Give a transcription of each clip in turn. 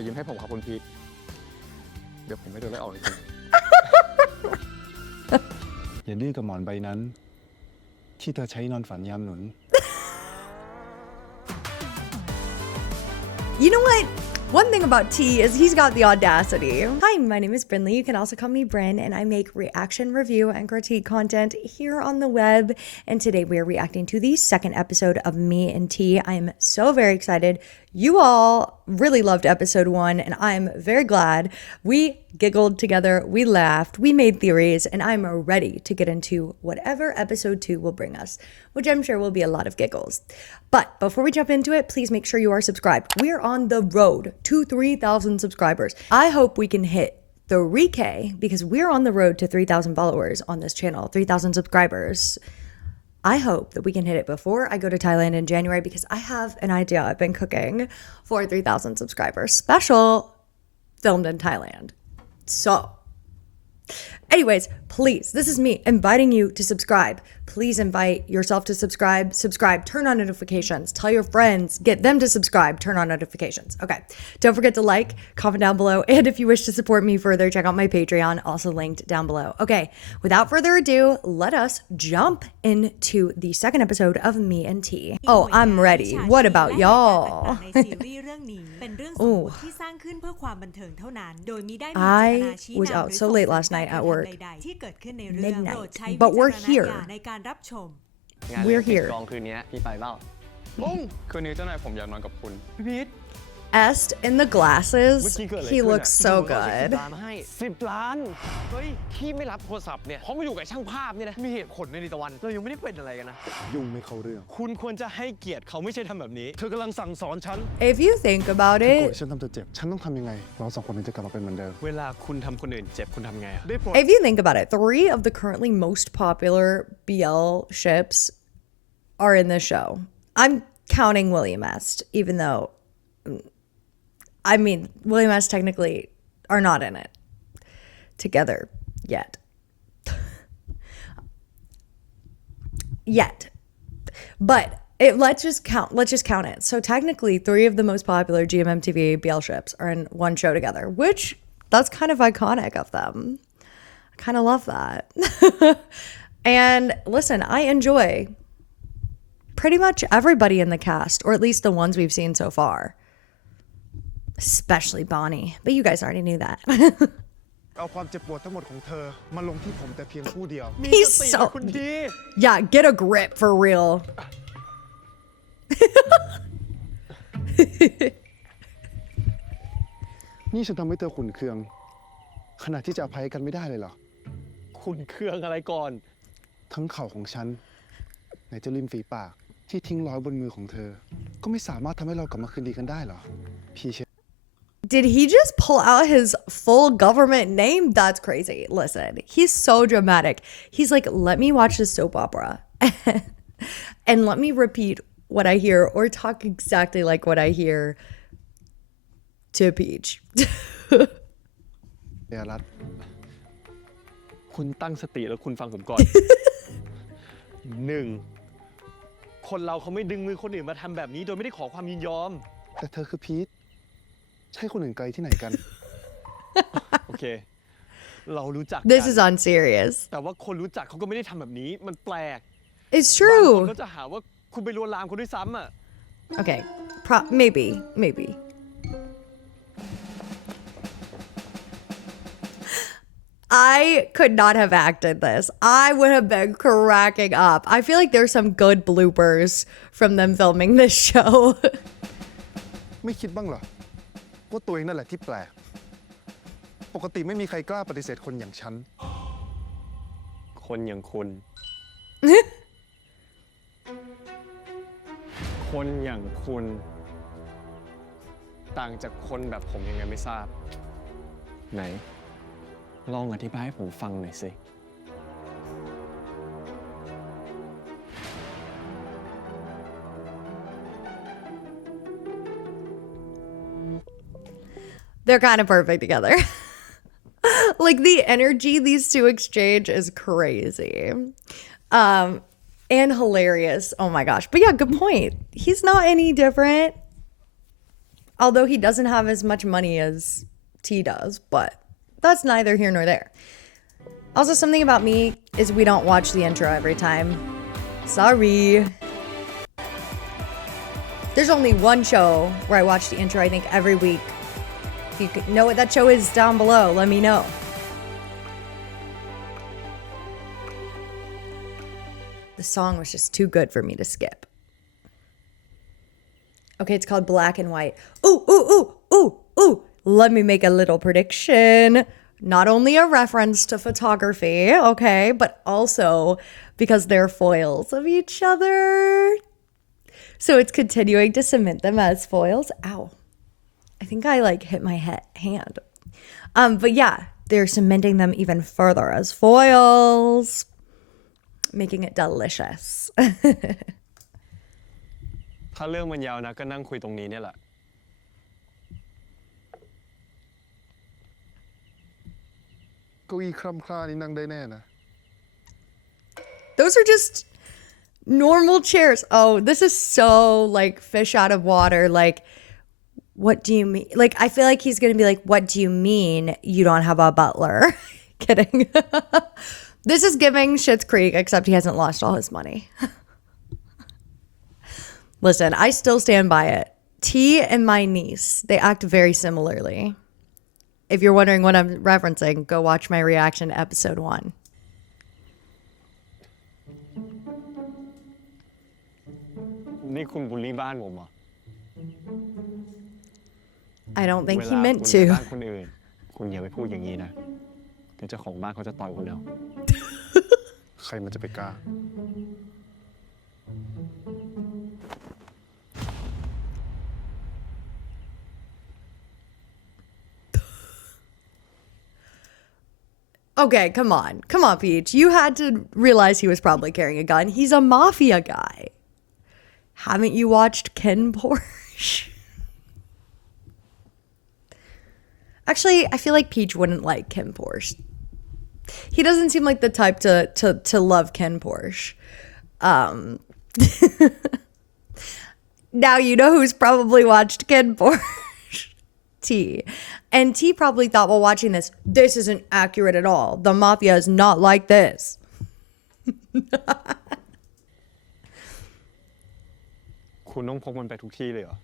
อย่ายิ้มให้ผมครับคุณพีทเดี๋ยวผมไม่โดนไล่ออกจริง อย่าดื้อกับหมอนใบนั้นที่เธอใช้นอนฝันยามหนุน You know what? One thing about T is he's got the audacity. Hi, my name is Brinley. You can also call me Bryn, and I make reaction, review, and critique content here on the web. And today we are reacting to the second episode of Me and T. I am so very excited. You all really loved episode 1, and I'm very glad. We giggled together, we laughed, we made theories, and I'm ready to get into whatever episode 2 will bring us, which I'm sure will be a lot of giggles. But before we jump into it, please make sure you are subscribed. We are on the road to 3,000 subscribers. I hope we can hit 3K because we're on the road to 3,000 followers on this channel, 3,000 subscribers. I hope that we can hit it before I go to Thailand in January because I have an idea I've been cooking for 3,000 subscribers special filmed in Thailand. So anyways, please, this is me inviting you to subscribe. Please invite yourself to subscribe, turn on notifications, tell your friends, get them to subscribe, turn on notifications. Okay. Don't forget to like, comment down below. And if you wish to support me further, check out my Patreon, also linked down below. Okay. Without further ado, let us jump into the second episode of Me and T. Oh, I'm ready. What about y'all? I was out so late last night at work. Midnight. But we're here. We're here. กองคืนนี้พี่ไปเปล่าลุงคืนนี้เจ้านายผมอยากนอนกับคุณพี่พีท Est in the glasses. He looks so good. 10 ล้านเฮ้ยพี่ไม่รับโทรศัพท์เนี่ยเพราะมาอยู่กับช่างภาพเนี่ยนะมีเหตุผลในนิตะวันเรายังไม่ได้เป็นอะไรกันนะยุ่งไม่เข้าเรื่องคุณควรจะให้เกียรติเขาไม่ใช่ทำแบบนี้เธอกำลังสั่งสอนฉัน If you think about โกรธ it, ฉันทำเธอเจ็บฉันต้องทำยังไงเราสองคนถึงจะกลับมาเป็นเหมือนเดิม เวลาคุณทำคนอื่นเจ็บคุณทำไงอะ if you think about it, 3 of the currently most popular BL ships are in this show. I'm counting William Est, even though, I mean, William Est technically are not in it together yet. But let's just count it. So technically 3 of the most popular GMMTV BL ships are in one show together, which that's kind of iconic of them. I kind of love that. And listen, I enjoy pretty much everybody in the cast, or at least the ones we've seen so far. Especially Bonnie, but you guys already knew that. เอาความเจ็บปวดทั้งหมดของเธอมาลงที่ผมแต่เพียงผู้เดียว He's so yeah, get a grip for real. นี่ฉันทำให้เธอขุ่นเคืองขนาดที่จะอภัยกันไม่ได้เลยเหรอ คุณเครื่องอะไรก่อน ทั้งเข่าของฉันไหนจะริมฝีปากที่ทิ้งรอยบนมือของเธอก็ไม่สามารถทำให้เรากลับมาคืนดีกันได้เหรอพี่เช Did he just pull out his full government name? That's crazy. Listen, he's so dramatic. He's like, let me watch the soap opera and let me repeat what I hear or talk exactly like what I hear to Peach. เดียรัต คุณตั้งสติแล้วคุณฟังผมก่อน 1. คนเราเขาไม่ดึงมือคนอื่นมาทำแบบนี้โดยไม่ได้ขอความยินยอม แต่เธอคือพีทใช่คนอื่นไกลที่ไหนกัน โอเค เรารู้จัก This is unserious. แต่ว่าคนรู้จักเขาก็ไม่ได้ทำแบบนี้มันแปลก It's บางคน true. ก็จะหาว่าคุณไปลวนลามคนด้วยซ้ำอ่ะ Okay, maybe. I could not have acted this. I would have been cracking up. I feel like there's some good bloopers from them filming this show. ไม่คิดบ้างเหรอว่าตัวเองนั่นแหละที่แปลกปกติไม่มีใครกล้าปฏิเสธคนอย่างฉัน คนอย่างคุณ คนอย่างคุณ ต่างจากคนแบบผมยังไงไม่ทราบ ไหน ลองอธิบายให้ผมฟังหน่อยสิ They're kind of perfect together. Like the energy these two exchange is crazy. And hilarious. Oh my gosh. But yeah, good point. He's not any different. Although he doesn't have as much money as T does, but that's neither here nor there. Also, something about me is we don't watch the intro every time. Sorry. There's only one show where I watch the intro, I think, every week. If you know what that show is down below, let me know. The song was just too good for me to skip. Okay, it's called Black and White. Ooh, ooh, ooh, ooh, ooh. Let me make a little prediction. Not only a reference to photography, okay, but also because they're foils of each other. So it's continuing to cement them as foils. Ow. I think I like hit my hand. But yeah, they're cementing them even further as foils, making it delicious. ถ้าเรื่องมันยาวนะก็นั่งคุยตรงนี้เนี่ยแหละ เก้าอี้คร่ำคร่านี่นั่งได้แน่นะ Those are just normal chairs. Oh, this is so like fish out of water. Like, what do you mean? Like, I feel like he's going to be like, what do you mean you don't have a butler? Kidding. This is giving Schitt's Creek, except he hasn't lost all his money. Listen, I still stand by it. T and my niece, they act very similarly. If you're wondering what I'm referencing, go watch my reaction to episode 1. I don't think he meant to. คุณอย่าไปพูดอย่างนี้นะเดี๋ยวเจ้าของบ้านเขาจะต่อยคุณเอา ใครมันจะไปกล้า Okay, come on. Come on, Peach. You had to realize he was probably carrying a gun. He's a mafia guy. Haven't you watched Ken Porsche? Actually, I feel like Peach wouldn't like Ken Porsche. He doesn't seem like the type to love Ken Porsche. Now you know who's probably watched Ken Porsche. T. And T probably thought while watching this isn't accurate at all. The mafia is not like this. คุณต้องพกมันไปทุกที่เลยเหรอ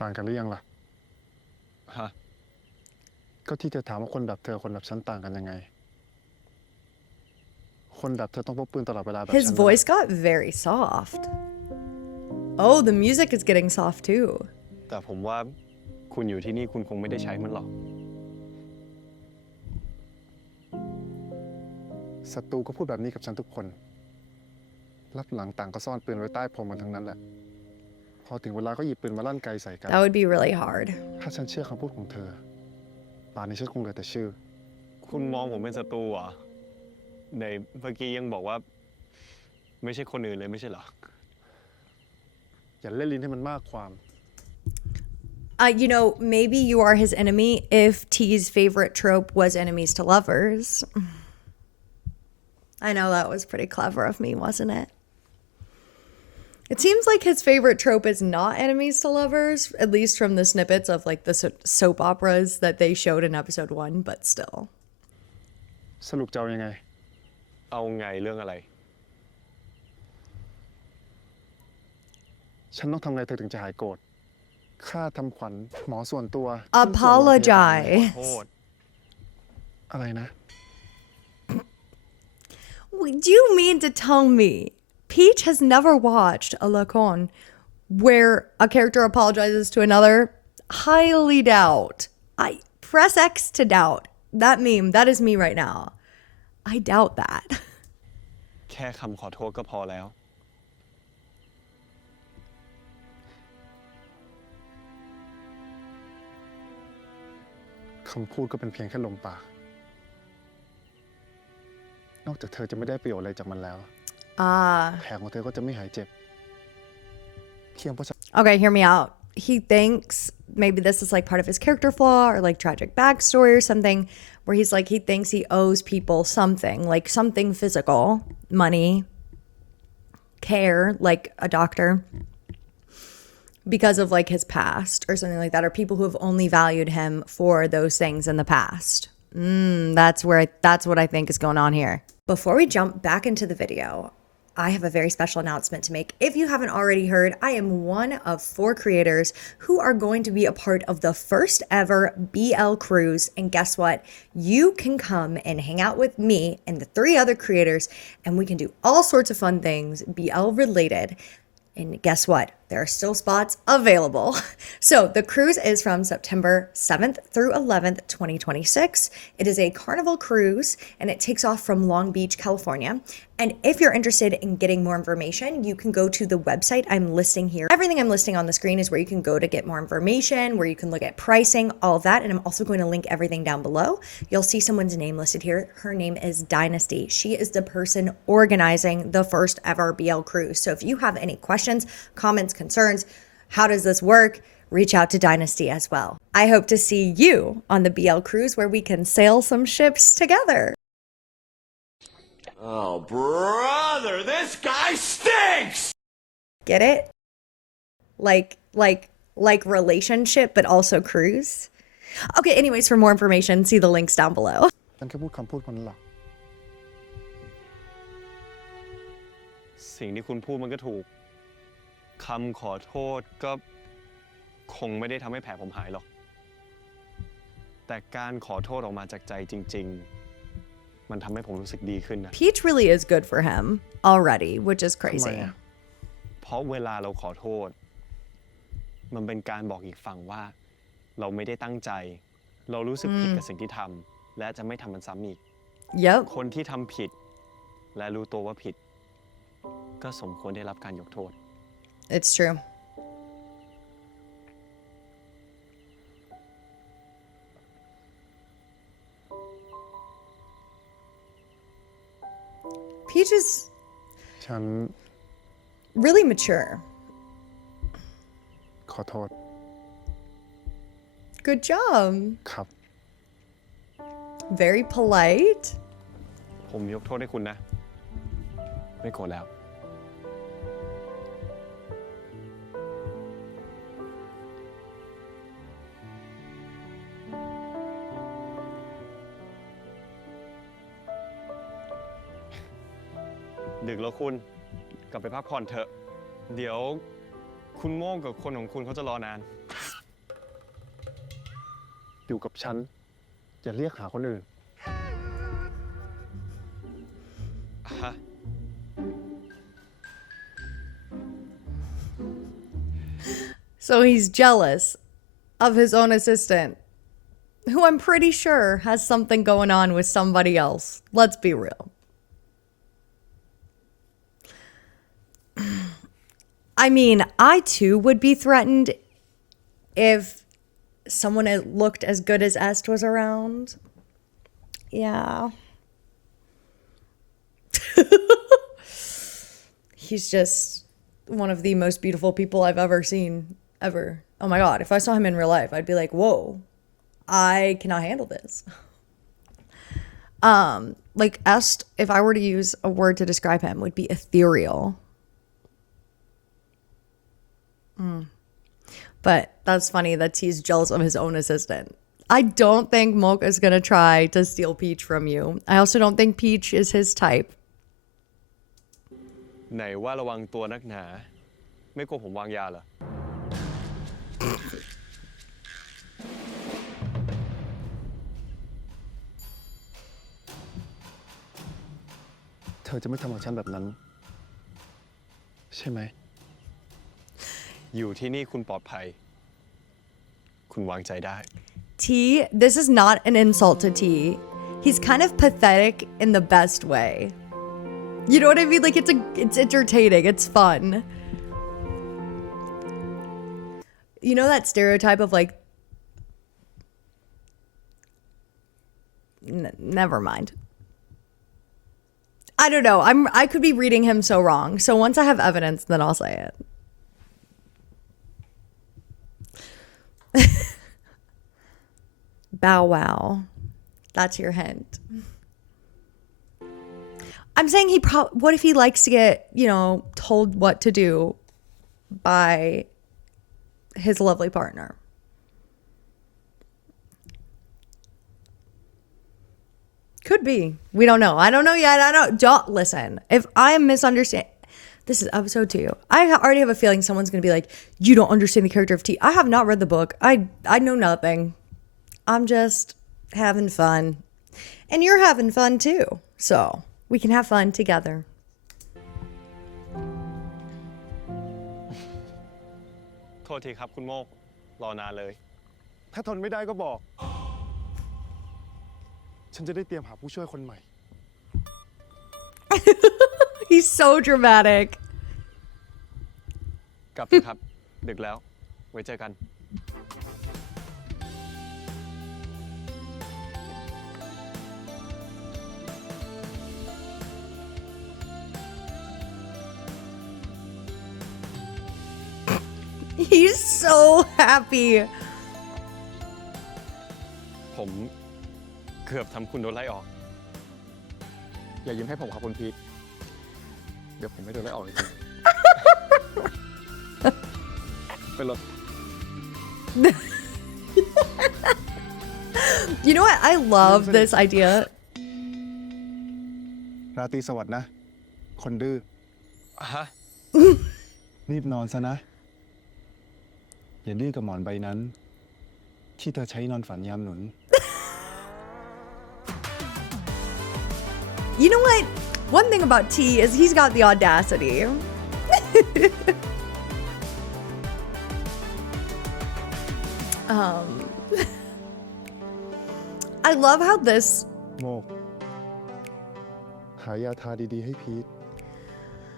ต่างกันหรือยังล่ะ ฮะ ก็ที่เธอถามว่าคนแบบเธอคนแบบฉันต่างกันยังไง คนแบบเธอต้องพกปืนตลอดเวลาแบบฉัน His voice got very soft. Oh, the music is getting soft too. แต่ผมว่าคุณอยู่ที่นี่คุณคงไม่ได้ใช้มันหรอก ศัตรูก็พูดแบบนี้กับฉันทุกคนรับหลังต่างก็ซ่อนปืนไว้ใต้พรมกันทั้งนั้นแหละพอถึงเวลาก็หยิบปืนมาลั่นไกใส่กัน That would be really hard. ถ้าฉันเชื่อคำพูดของเธอป่านนี้ฉันคงเหลือแต่ชื่อ คุณมองผมเป็นศัตรูเหรอในเมื่อกี้ยังบอกว่าไม่ใช่คนอื่นเลยไม่ใช่เหรอ อย่าเล่นลิ้นให้มันมากความ You know, maybe you are his enemy if T's favorite trope was enemies to lovers. I know that was pretty clever of me, wasn't it? It seems like his favorite trope is not enemies to lovers, at least from the snippets of like the soap operas that they showed in episode 1, but still. สรุปจะเอายังไง เอาไงเรื่องอะไร ฉันต้องทำไงเธอถึงจะหายโกรธค่าทำขวัญหมอส่วนตัว Apologize. โทษ อะไรนะ Do you mean to tell me Peach has never watched a lacon where a character apologizes to another? Highly doubt. I press X to doubt. That meme, that is me right now. I doubt that. แค่คำขอโทษก็พอแล้ว คำพูดก็เป็นเพียงแค่ลมปาก นอกจากเธอจะไม่ได้ประโยชน์อะไรจากมันแล้ว แผลของเธอก็จะไม่หายเจ็บ เพียงเพราะ Okay, hear me out. He thinks maybe this is like part of his character flaw or like tragic backstory or something, where he's like, he thinks he owes people something, like something physical, money, care, like a doctor, because of like his past or something like that, or people who have only valued him for those things in the past. That's what I think is going on here. Before we jump back into the video, I have a very special announcement to make. If you haven't already heard, I am one of 4 creators who are going to be a part of the first ever BL cruise. And guess what? You can come and hang out with me and the 3 other creators, and we can do all sorts of fun things BL related. And guess what? There are still spots available. So the cruise is from September 7th through 11th, 2026. It is a Carnival cruise and it takes off from Long Beach, California. And if you're interested in getting more information, you can go to the website I'm listing here. Everything I'm listing on the screen is where you can go to get more information, where you can look at pricing, all of that. And I'm also going to link everything down below. You'll see someone's name listed here. Her name is Dynasty. She is the person organizing the first ever BL cruise. So if you have any questions, comments, concerns, how does this work? Reach out to Dynasty as well. I hope to see you on the BL cruise where we can sail some ships together. Oh, brother, this guy stinks! Get it? Like relationship, but also cruise. Okay, anyways, for more information, see the links down below. ฉันแค่พูดคำพูดคนนั้นหรอก สิ่งที่คุณพูดมันก็ถูกคำขอโทษก็คงไม่ได้ทำให้แผลผมหายหรอกแต่การขอโทษออกมาจากใจจริงๆมันทำให้ผมรู้สึกดีขึ้นนะ Peach really is good for him already, which is crazy. เพราะเวลาเราขอโทษมันเป็นการบอกอีกฝั่งว่าเราไม่ได้ตั้งใจเรารู้สึกผิดกับสิ่งที่ทำและจะไม่ทำมันซ้ำอีก Yep. คนที่ทำผิดและรู้ตัวว่าผิดก็สมควรได้รับการยกโทษ It's true. Peach is ฉัน really mature. ขอโทษ Good job. ครับ Very polite. ผมยกโทษให้คุณนะไม่โกรธแล้วดึกแล้วคุณกลับไปพักผ่อนเถอะเดี๋ยวคุณโม่งกับคนของคุณเขาจะรอนาน อยู่กับฉันอย่าเรียกหาคนอื่น ฮะ So he's jealous of his own assistant, who I'm pretty sure has something going on with somebody else. Let's be real. I mean, I too would be threatened if someone that looked as good as Est was around. Yeah. He's just one of the most beautiful people I've ever seen, ever. Oh my God, if I saw him in real life, I'd be like, whoa, I cannot handle this. Like Est, if I were to use a word to describe him, would be ethereal. But that's funny that he's jealous of his own assistant. I don't think Mocha is going to try to steal Peach from you. I also don't think Peach is his type. ไหนว่าระวังตัวนักหนาไม่กลัวผมวางยาเหรอ เธอจะไม่ทำกับฉันแบบนั้น ใช่ไหม อยู่ที่นี่คุณปลอดภัยคุณวางใจได้ T, this is not an insult to T. He's kind of pathetic in the best way. You know what I mean? Like it's entertaining. It's fun. You know that stereotype of like never mind. I don't know. I could be reading him so wrong. So once I have evidence, then I'll say it. Bow wow. That's your hint. I'm saying what if he likes to get, told what to do by his lovely partner? Could be. We don't know. I don't know yet. Don't listen. If I am misunderstanding, this is episode 2. I already have a feeling someone's going to be like, you don't understand the character of T. I have not read the book. I know nothing. I'm just having fun. And you're having fun too. So we can have fun together. โทษทีครับคุณโมกรอนานเลย ถ้าทนไม่ได้ก็บอก ฉันจะได้เตรียมหาผู้ช่วยคนใหม่ He's so dramatic. กลับเถอะครับ ดึกแล้ว ไว้เจอกัน He's so happy. ผมเกือบทำคุณโดนไล่ออก อย่ายิ้มให้ผมครับคุณพีทเดี๋ยวผมไม่โดนไล่ออกจริง เป็นรถ You know what? I love this idea. ราตรีสวัสดิ์นะ คนดื้อ ฮะ รีบนอนซะนะ อย่าดื้อกับหมอนใบนั้น ที่เธอใช้นอนฝันยามหนุน You know what? One thing about T is he's got the audacity. I love how this. โมก หายาทาดีๆให้พีท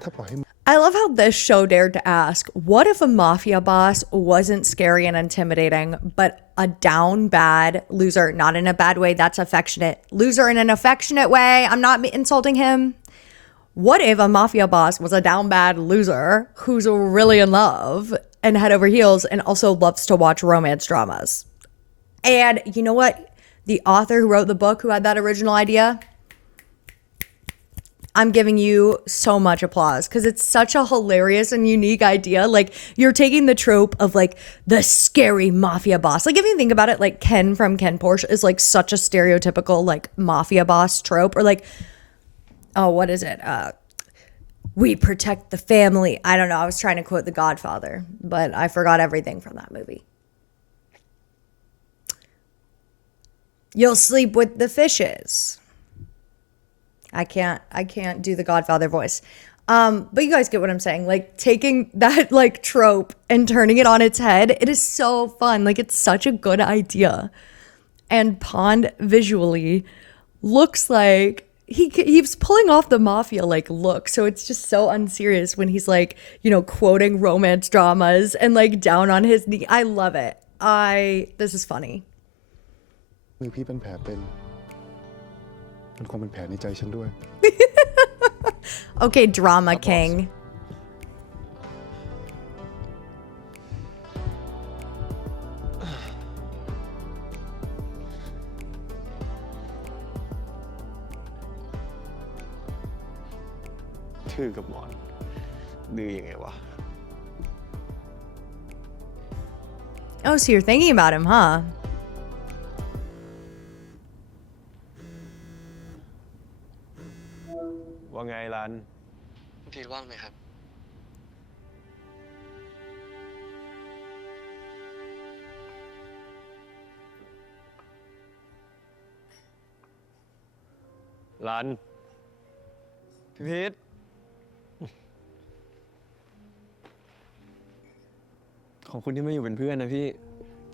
ถ้าปล่อยให้ I love how this show dared to ask, what if a mafia boss wasn't scary and intimidating, but a down bad loser, not in a bad way, that's affectionate. Loser in an affectionate way. I'm not insulting him. What if a mafia boss was a down bad loser who's really in love and head over heels and also loves to watch romance dramas? And you know what? The author who wrote the book, who had that original idea, I'm giving you so much applause because it's such a hilarious and unique idea. Like, you're taking the trope of like the scary mafia boss. Like, if you think about it, like Ken from Ken Porsche is like such a stereotypical like mafia boss trope, or like, oh, what is it? We protect the family. I don't know. I was trying to quote The Godfather, but I forgot everything from that movie. You'll sleep with the fishes. I can't do the Godfather voice. But you guys get what I'm saying. Like, taking that like trope and turning it on its head, it is so fun. Like, it's such a good idea. And Pond visually looks like he's pulling off the mafia like look. So it's just so unserious when he's like, quoting romance dramas and like down on his knee. I love it. This is funny. มือพี่เป็นแผลเป็น มันคงเป็นแผลในใจฉันด้วย Okay, drama king. ทื่อกับหมอน ดื้อยังไงวะ Oh, so you're thinking about him, huh? ว่าไงรัน พีทว่างไหมครับ รัน พี่พีท ขอบคุณที่มาอยู่เป็นเพื่อนนะพี่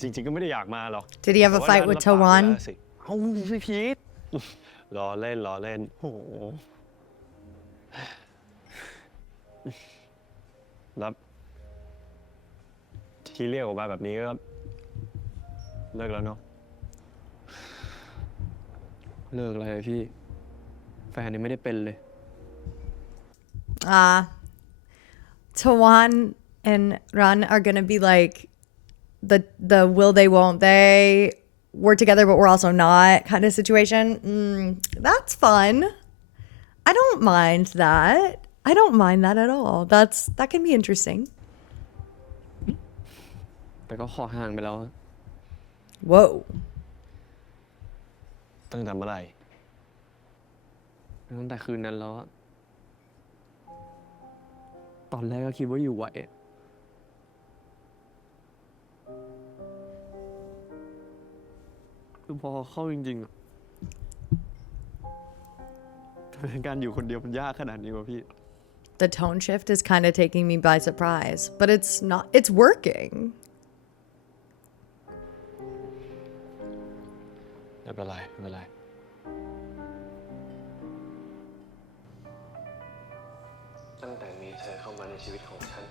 จริงๆก็ไม่ได้อยากมาหรอก Did he have a fight with Tawan? เอ้าพี่พีท ล้อเล่น โอ้โห แล้วที่เรียกออกมาแบบนี้ก็เลิกแล้วเนาะ เลิกอะไรพี่ แฟนยังไม่ได้เป็นเลย Tawan and Ran are gonna be like the will they won't they we're together, but we're also not kind of situation. That's fun. I don't mind that. I don't mind that at all. That can be interesting. แต่ก็ขอห่างไปแล้วอะ Whoa. ตั้งแต่เมื่อไหร่ ตั้งแต่คืนนั้นแล้วอะตอนแรกก็คิดว่าอยู่ไหวคือพอเข้าจริงๆอะเป็นการอยู่คนเดียวมันยากขนาดนี้วะพี่ The tone shift is kind of taking me by surprise, but it's working. ไม่เป็นไรไม่เป็นไรตั้งแต่มีเธอเข้ามาในชีวิตของฉัน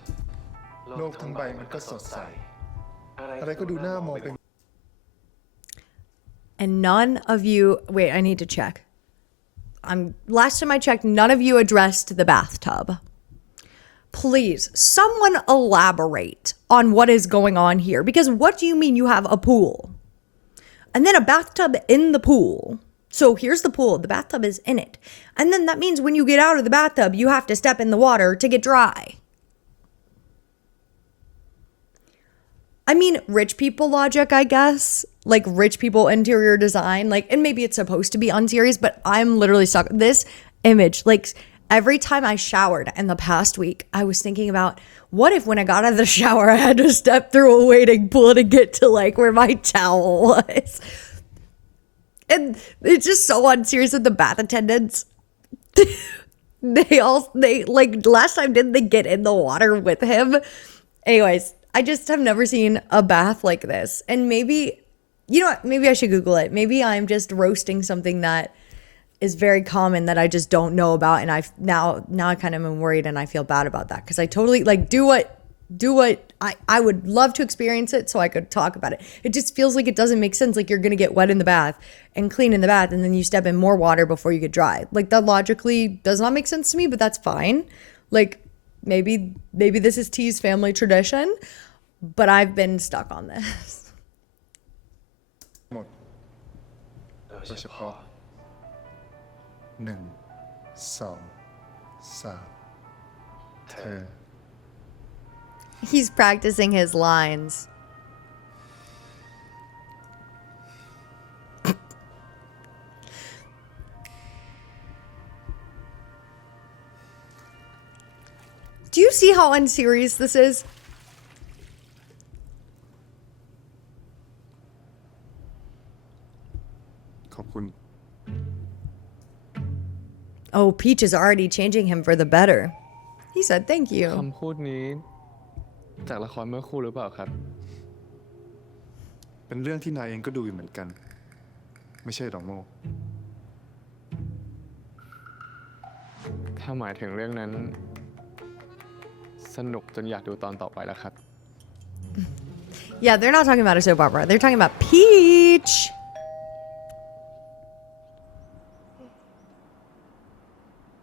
โลกทั้งใบมันก็สดใส อะไรก็ดูน่ามองไป And none of you, wait, I need to check. Last time I checked, none of you addressed the bathtub. Please, someone elaborate on what is going on here. Because what do you mean you have a pool? And then a bathtub in the pool. So here's the pool, the bathtub is in it. And then that means when you get out of the bathtub, you have to step in the water to get dry. I mean, rich people logic, I guess. Like rich people interior design. Like, and maybe it's supposed to be unserious, but I'm literally stuck. This image, like every time I showered in the past week, I was thinking about what if when I got out of the shower, I had to step through a wading pool to get to like where my towel was. And it's just so unserious that the bath attendants, they like last time didn't they get in the water with him? Anyways, I just have never seen a bath like this. And maybe, you know what, maybe I should Google it. Maybe I'm just roasting something that is very common that I just don't know about. And now I kind of am worried and I feel bad about that. Cause I totally like do what I would love to experience it so I could talk about it. It just feels like it doesn't make sense. Like you're going to get wet in the bath and clean in the bath and then you step in more water before you get dry. Like that logically does not make sense to me, but that's fine. Like maybe this is T's family tradition, but I've been stuck on this. หมดโดยเฉพาะ1 2 3เธอ He's practicing his lines. Do you see how unserious this is? ขอบคุณ Oh, Peach is already changing him for the better. He said thank you. คำพูดนี้จากละครเมื่อครู่หรือเปล่าครับ เป็นเรื่องที่นายเองก็ดูอยู่เหมือนกัน ไม่ใช่หรอโม ถ้าหมายถึงเรื่องนั้นสนุกจนอยากดูตอนต่อไปแล้วครับ Yeah, they're not talking about a soap opera. They're talking about Peach.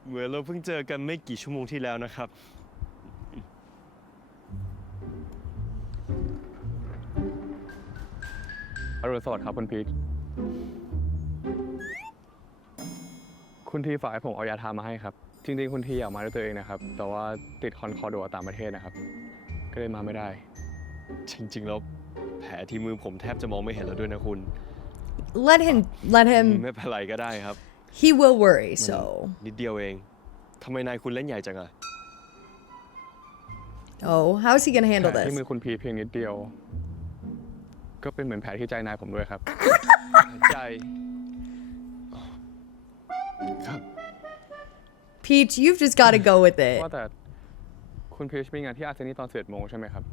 เหมือนเราเพิ่งเจอกันไม่กี่ชั่วโมงที่แล้วนะครับ อรุณสวัสดิ์ครับคุณพีทคุณทีฝากให้ผมเอายาทามาให้ครับ จริงๆคุณทีอยากมาด้วยตัวเองนะครับ แต่ว่าติดคอนคอร์ดัวต่างประเทศนะครับ ก็เลยมาไม่ได้ จริงๆแล้วแผลที่มือผมแทบจะมองไม่เห็นแล้วด้วยนะคุณ Let him. ไม่เป็นไรก็ได้ครับ He will worry, so. นิดเดียวเองทำไมนายคุณเล่นใหญ่จังอะ Oh, how is he gonna แผ handle ลที่ this? มือคุณพีทเพียงนิดเดียว ก็เป็นเหมือนแผลที่ใจนายผมด้วยครับ ใจครับ Peach, you've just got to go with it. ว่าแต่คุณพีชมีงานที่อาร์เซนี่ตอน11 โมงใช่ไหมครับ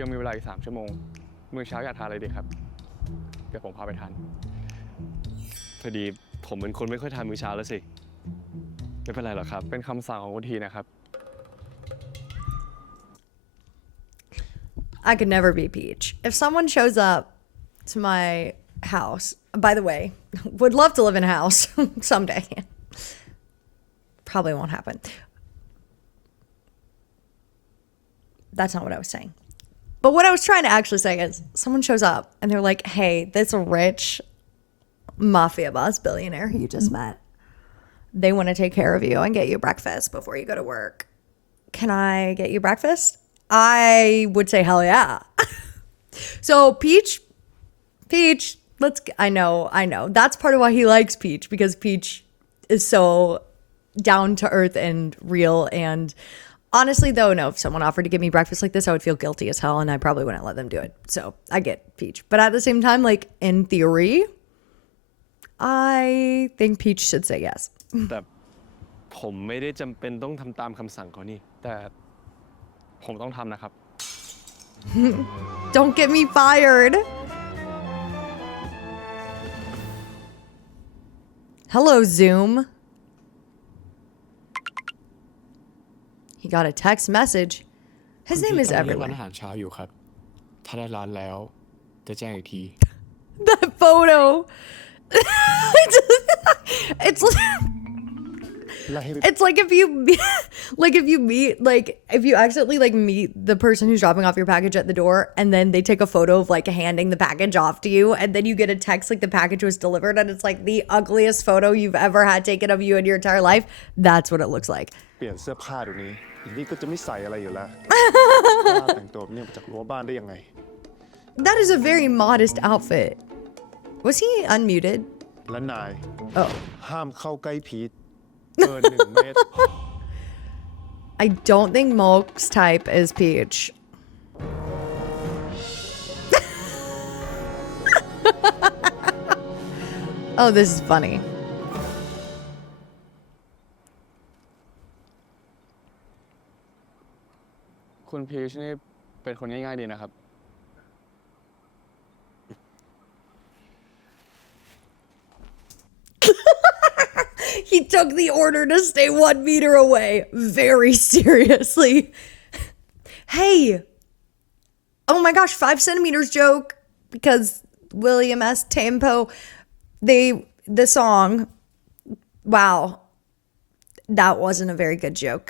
ยังมีเวลาอีก3 ชั่วโมง มื้อเช้าอยากทานอะไรดีครับ เดี๋ยวผมพาไปทาน พอดีผมเป็นคนไม่ค่อยทานมื้อเช้าแล้วสิ ไม่เป็นไรหรอกครับ เป็นคำสั่งของคุณทีนะครับ I could never be Peach. If someone shows up to my house, by the way, would love to live in a house someday. Probably won't happen. That's not what I was saying. But what I was trying to actually say is someone shows up and they're like, hey, this rich mafia boss billionaire who you just met, they want to take care of you and get you breakfast before you go to work. Can I get you breakfast? I would say hell yeah. So Peach, I know. That's part of why he likes Peach, because Peach is so down to earth and real. And honestly, though, no, if someone offered to give me breakfast like this, I would feel guilty as hell and I probably wouldn't let them do it. So I get Peach. But at the same time, like in theory, I think Peach should say yes. แต่ผมไม่ได้จำเป็นต้องทำตามคำสั่งเขานี่ แต่ผมต้องทำนะครับ Don't get me fired. Hello, Zoom. He got a text message. His name is ร้าน everywhere. อาหารเช้าอยู่ครับ ถ้าได้ร้านแล้วจะแจ้งอีกที That photo. It's like if you accidentally like meet the person who's dropping off your package at the door and then they take a photo of like handing the package off to you and then you get a text like the package was delivered and it's like the ugliest photo you've ever had taken of you in your entire life. That's what it looks like. เปลี่ยนเสื้อผ้าเดี๋ยวนี้อีกนี่ก็จะไม่ใส่อะไรอยู่แล้ว แต่งตัวเนี่ยมาจากรั้วบ้านได้ยังไง That is a very modest outfit. Was he unmuted? และนาย Oh. ห้ามเข้าใกล้ผีเกิน1 เมตร I don't think Molk's type is Peach. Oh, this is funny. คุณพีชนี่เป็นคนง่ายๆดีนะครับ He took the order to stay 1 meter away very seriously. Hey. Oh my gosh, 5 centimeters joke. Because William S. Tempo, the song, wow, that wasn't a very good joke.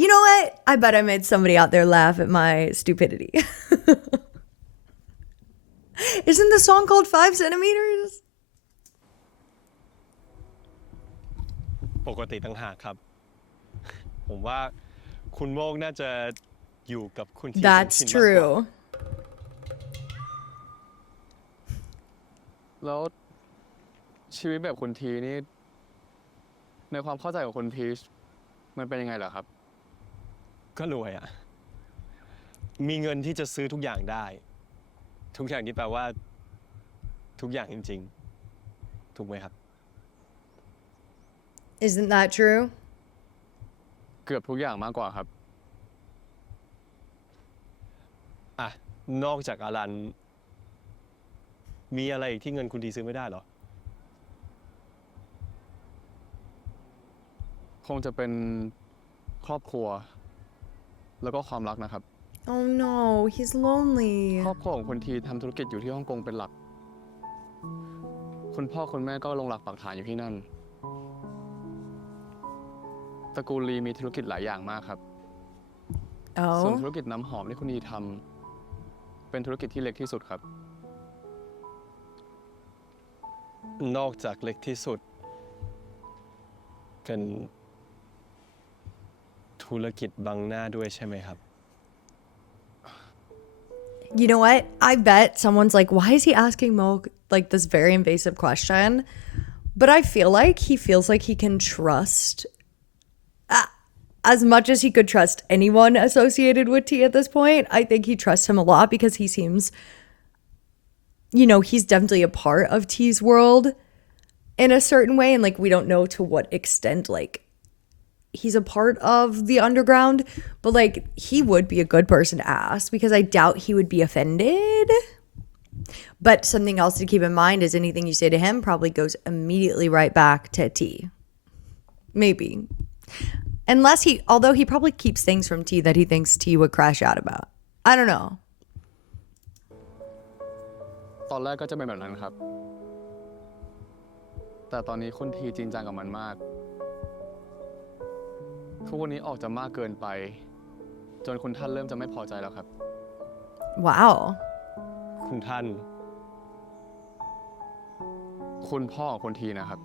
You know what? I bet I made somebody out there laugh at my stupidity. Isn't the song called 5 centimeters? ปกติต่างหากครับ ผมว่าคุณโมกน่าจะอยู่กับคุณที่ That's ชินมากกว่า true. แล้วชีวิตแบบคุณทีนี่ในความเข้าใจของคุณพีชมันเป็นยังไงเหรอครับ ก็รวยอ่ะ มีเงินที่จะซื้อทุกอย่างได้ ทุกอย่างนี่แปลว่าทุกอย่างจริงๆ ถูกไหมครับ Isn't that true? เกือบทุกอย่างมากกว่าครับ อ่ะ นอกจากอารัน มีอะไรอีกที่เงินคุณทีซื้อไม่ได้เหรอ คงจะเป็นครอบครัว แล้วก็ความรักนะครับ Oh no, he's lonely. ครอบครัวของคุณทีทำธุรกิจอยู่ที่ฮ่องกงเป็นหลัก คุณพ่อคุณแม่ก็ลงหลักปักฐานอยู่ที่นั่น ตระกูลลีมีธุรกิจหลายอย่างมากครับ ส่วน Oh. ธุรกิจน้ำหอมที่คุณทีทำเป็นธุรกิจที่เล็กที่สุดครับ นอกจากเล็กที่สุด เป็นธุรกิจบังหน้าด้วยใช่ไหมครับ You know what? I bet someone's like, why is he asking Mo like this very invasive question? But I feel like he feels like he can trust as much as he could trust anyone associated with T at this point. I think he trusts him a lot because he seems, you know, he's definitely a part of T's world in a certain way. And like, we don't know to what extent, like, he's a part of the underground, but like, he would be a good person to ask because I doubt he would be offended. But something else to keep in mind is anything you say to him probably goes immediately right back to T. Maybe. Unless although he probably keeps things from T that he thinks T would crash out about. I don't know. ตอนแรกก็จะเป็นแบบนั้นครับ แต่ตอนนี้คุณทีจริงจังกับมันมาก ทุกวันนี้ออกจะมากเกินไป จนคุณท่านเริ่มจะไม่พอใจแล้วครับ Wow. คุณท่าน คุณพ่อของคุณทีนะครับ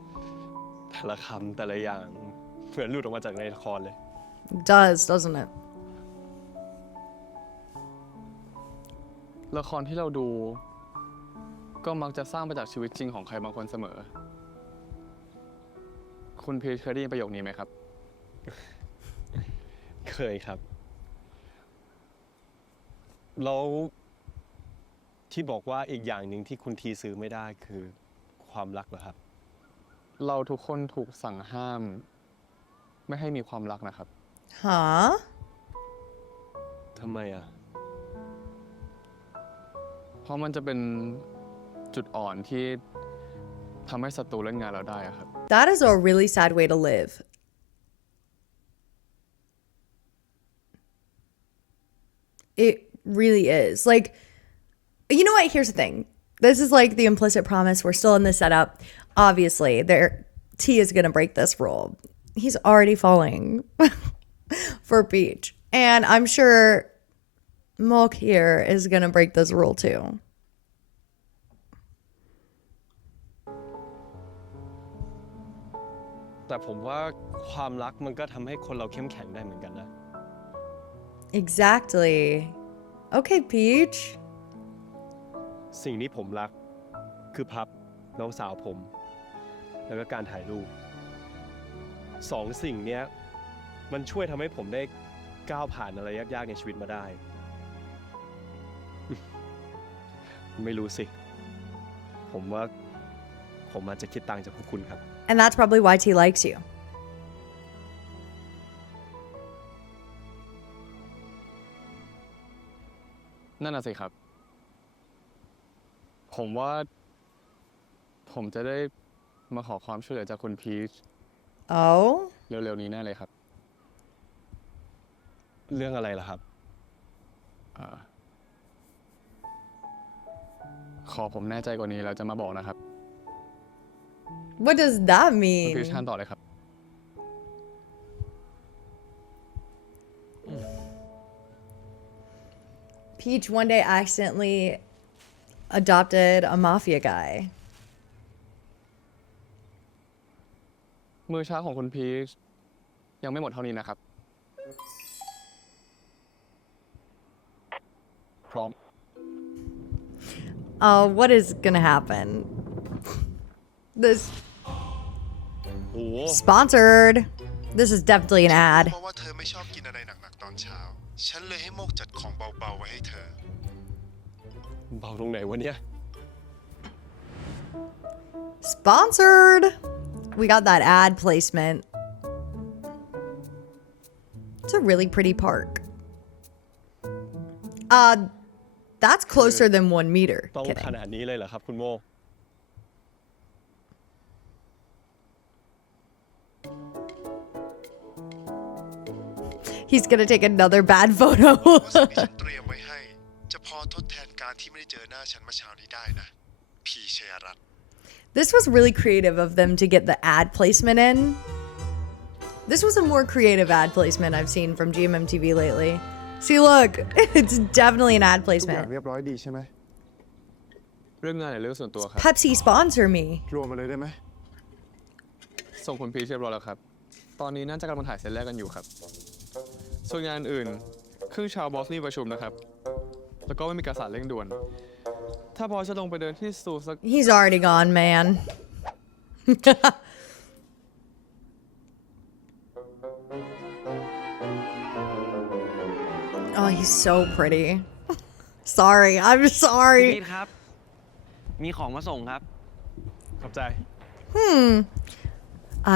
แต่ละคำแต่ละอย่างเหมือนหลุดออกมาจากในละครเลย It does, doesn't it? ละครที่เราดู ก็มักจะสร้างมาจากชีวิตจริงของใครบางคนเสมอ คุณพีชเคยได้ยินประโยคนี้ไหมครับ เคยครับ แล้วที่บอกว่าอีกอย่างหนึ่งที่คุณทีซื้อไม่ได้คือความรักเหรอครับ เราทุกคนถูกสั่งห้าม ไม่ให้มีความรักนะครับ Huh? ทำไมอ่ะ เพราะมันจะเป็นจุดอ่อนที่ทำให้ศัตรูเล่นงานเราได้อะครับ That is a really sad way to live. It really is. Like, you know what? Here's the thing. This is like the implicit promise. We're still in the setup. Obviously, T is going to break this rule. He's already falling for Peach. And I'm sure Mok here is going to break this rule too. แต่ผมว่าความรักมันก็ทำให้คนเราเข้มแข็งได้เหมือนกันนะ Exactly. Okay, Peach. สิ่งที่ผมรักคือพับน้องสาวผม แล้วก็การถ่ายรูปสองสิ่งเนี้ยมันช่วยทำให้ผมได้ก้าวผ่านอะไรยากๆในชีวิตมาได้ ไม่รู้สิ ผมว่าผมอาจจะคิดต่างจากพวกคุณครับ And that's probably why T likes you. นั่นน่ะสิครับ ผมว่า ผมจะได้มาขอความช่วยเหลือจากคุณพีช Oh? เร็วๆนี้แน่เลยครับ เรื่องอะไรล่ะครับ ขอผมแน่ใจกว่านี้แล้วจะมาบอกนะครับ What does that คุณ mean? พีชทานต่อเลยครับ Peach one day accidentally adopted a mafia guy. มื้อเช้าของคุณพีชยังไม่หมดเท่านี้นะครับ พร้อม What is gonna happen? This โอ้ sponsored. This is definitely an ad. เพราะว่าเธอไม่ชอบกินอะไรหนักๆตอนเช้า ฉันเลยให้โมกจัดของเบาๆไว้ให้เธอ เบาตรงไหนวะเนี่ย Sponsored. We got that ad placement. It's a really pretty park. That's closer than 1 meter. ต้อง Kidding. ขนาดนี้เลยเหรอครับคุณโม He's gonna take another bad photo. สิ่งที่ฉันเตรียมไว้ให้ จะพอทดแทนการที่ไม่ได้เจอหน้าฉันเมื่อเช้านี้ได้นะ พีชยรัตน์ This was really creative of them to get the ad placement in. This was a more creative ad placement I've seen from GMMTV lately. See, look, it's definitely an ad ทุกอย่าง placement. เรียบร้อยดีใช่ไหม เรื่องงานหรือเรื่องส่วนตัวครับ Pepsi sponsor me. รวมมาเลยได้ไหม ส่งคุณพีชเรียบร้อยแล้วครับ ตอนนี้น่าจะกำลังถ่ายเซตแรกกันอยู่ครับ ส่วนงานอื่นครึ่งชาวบอสนี่ประชุมนะครับ แล้วก็ไม่มีการสารเร่งด่วน ถ้าพอจะลงไปเดินที่สตูสัก He's already gone, man. Oh, he's so pretty. Sorry, I'm พี่ sorry. ครับ มีของมาส่งครับ ขอบใจ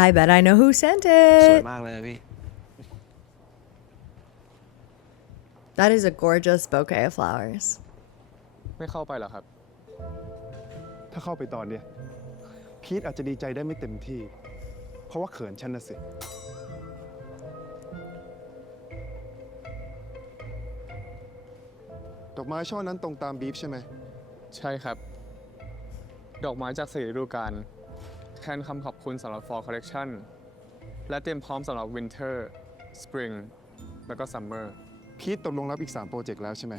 I bet I know who sent สวย it. มากเลยนะพี่ That is a gorgeous bouquet of flowers. ไม่เข้าไปเหรอครับ ถ้าเข้าไปตอนเนี้ยพีทอาจจะดีใจได้ไม่เต็มที่ เพราะว่าเขินฉันน่ะสิ ดอกไม้ช่อนั้นตรงตามบีฟใช่ไหม ใช่ครับ ดอกไม้จาก4ฤดูกาลแทนคำขอบคุณสำหรับ Fall Collection และเตรียมพร้อมสำหรับ Winter Spring แล้วก็ Summer พีทตกลงรับอีก 3 โปรเจกต์แล้วใช่ไหม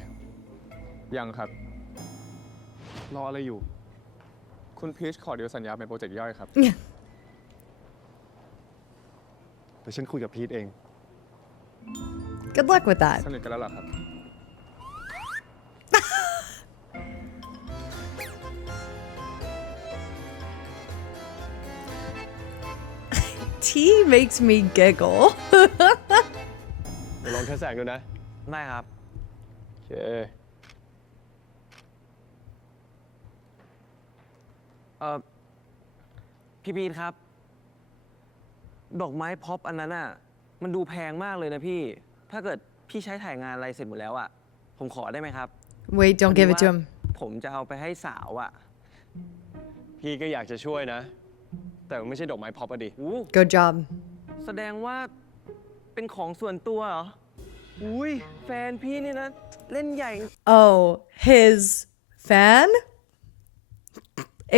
ยังครับ รออะไรอยู่ คุณพีชขอดีลสัญญาเป็นโปรเจกต์ย่อยครับ เดี๋ยวฉันคุยกับพีทเอง Good luck with that. สนิทกันแล้วเหรอครับ T makes me giggle. เดี๋ยวลองแค่แสงดูนะ ได้ครับ โอเค พี่พีทครับ ดอกไม้พ็อปอันนั้นอ่ะ มันดูแพงมากเลยนะพี่ ถ้าเกิดพี่ใช้ถ่ายงานอะไรเสร็จหมดแล้วอ่ะ ผมขอได้ไหมครับ Wait, don't give it to him. ผมจะเอาไปให้สาวอ่ะ พี่ก็อยากจะช่วยนะ แต่มันไม่ใช่ดอกไม้พ็อปอะดิ อู้ Good job. แสดงว่าเป็นของส่วนตัวเหรอ อุ้ยแฟนพี่นี่นะ เล่นใหญ่ Oh, his fan?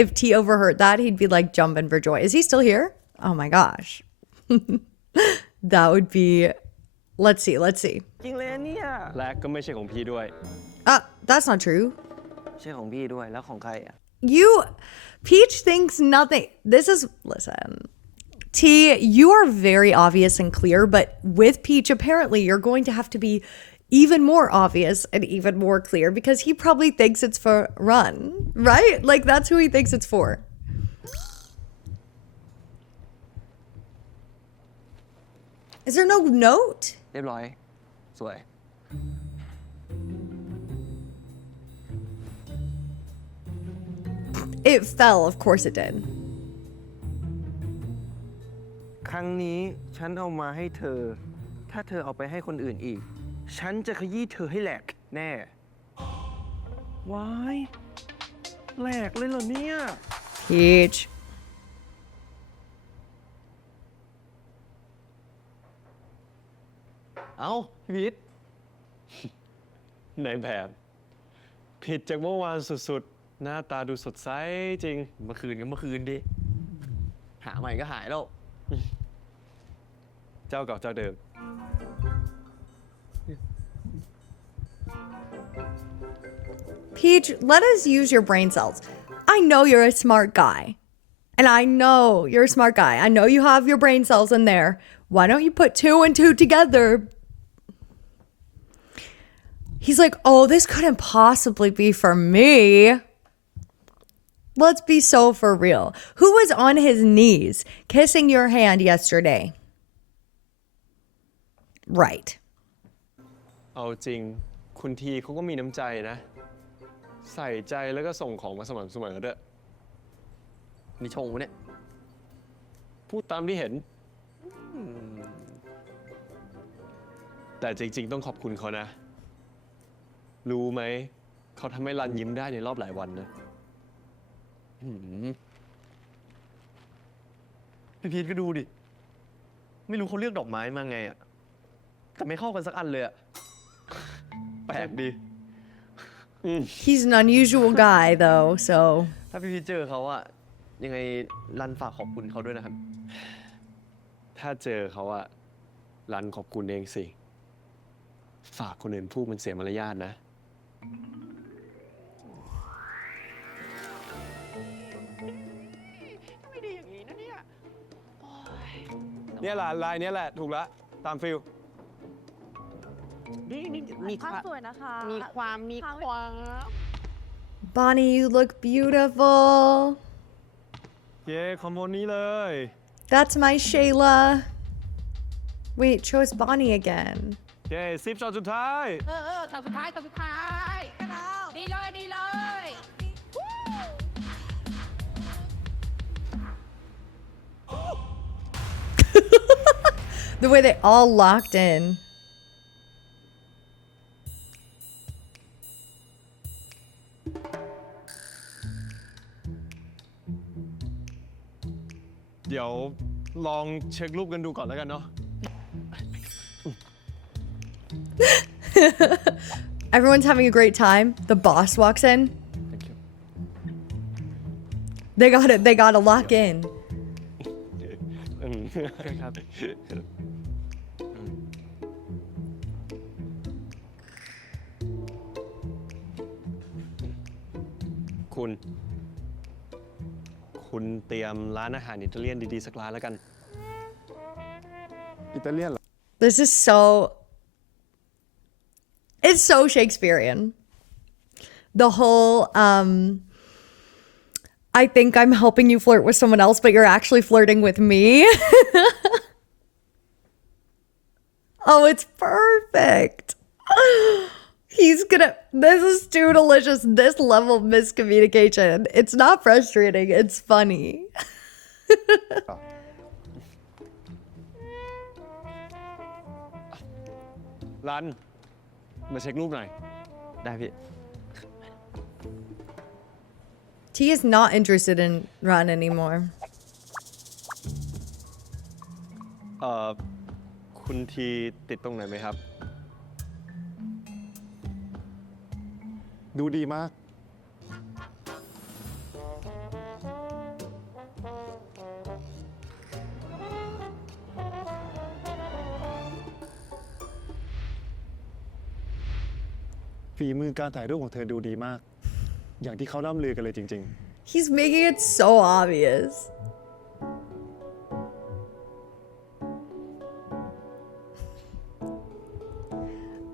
If T overheard that, he'd be like jumping for joy. Is he still here? Oh my gosh. That would be. Let's see. จริงเลยอะเนี่ย และก็ไม่ใช่ของพี่ด้วย That's not true. ใช่ของพี่ด้วยแล้วของใครอ่ะ Peach thinks nothing. Listen. T, you are very obvious and clear, but with Peach, apparently you're going to have to be even more obvious and even more clear because he probably thinks it's for Run, right? Like that's who he thinks it's for. Is there no note? เรียบร้อย สวย It fell, of course it did. ครั้งนี้ฉันเอามาให้เธอ ถ้าเธอเอาไปให้คนอื่นอีก ฉันจะขยี้เธอให้แหลกแน่ ว้าย แหลกเลยเหรอเนี่ย Peach. เอ้าพี่พีท ในแบบ ผิดจากเมื่อวานสุดๆ หน้าตาดูสดใสจริง เมื่อคืนก็เมื่อคืนดิ หาใหม่ก็หายแล้ว เจ้าเก่าเจ้าเดิม Peach, let us use your brain cells. I know you're a smart guy. And I know you're a smart guy. I know you have your brain cells in there. Why don't you put 2 and 2 together? He's like, oh, this couldn't possibly be for me. Let's be so for real. Who was on his knees kissing your hand yesterday? Right. เอาจริง คุณทีเขาก็มีน้ำใจนะ ใส่ใจแล้วก็ส่งของมาสม่ำเสมอด้วย นี่ชงวะเนี่ย พูดตามที่เห็น แต่จริงๆต้องขอบคุณเขานะ รู้ไหม เขาทำให้รันยิ้มได้ในรอบหลายวันนะ พี่พีทก็ดูดิ ไม่รู้เขาเลือกดอกไม้มาไงอ่ะ แต่ไม่เข้ากันสักอันเลยอ่ะ แปลกดี He's an unusual guy, though, so. ถ้าพี่พีทเจอเขาอะยังไงรันฝากขอบคุณเขาด้วยนะครับ ถ้าเจอเขาอะรันขอบคุณเองสิ ฝากคนอื่นพูดมันเสียมารยาทนะ ไม่ดีอย่างนี้นะเนี่ย เนี่ยแหละลายเนี้ยแหละ ถูกละตามฟิล นี่มี ภาพสวยนะคะ มีความ Bonnie, you look beautiful. เย้คอมโบนี้เลย That's my Shayla. Wait, show us Bonnie again. เย้10 ช็อตสุดท้าย ทำสุดท้ายดีเลย The way they all locked in.ลองเช็ครูปกันดูก่อนแล้วกันเนาะ Everyone's having a great time. The boss walks in. Thank you. They gotta lock in. ครับ คุณ คุณเตรียมร้านอาหารอิตาเลียนดีๆสักร้านแล้วกัน อิตาเลียนเหรอ This is so. It's so Shakespearean. The whole, I think I'm helping you flirt with someone else, but you're actually flirting with me. Oh, it's perfect. He's gonna, this is too delicious. This level of miscommunication. It's not frustrating, it's funny. รัน มาเช็ครูปหน่อย ได้พี่ T is not interested in Ran anymore. คุณทีติดตรงไหนไหมครับ ดูดีมาก ฝีมือการถ่ายรูปของเธอดูดีมาก อย่างที่เขาล่ำลือกันเลยจริง He's making it so obvious.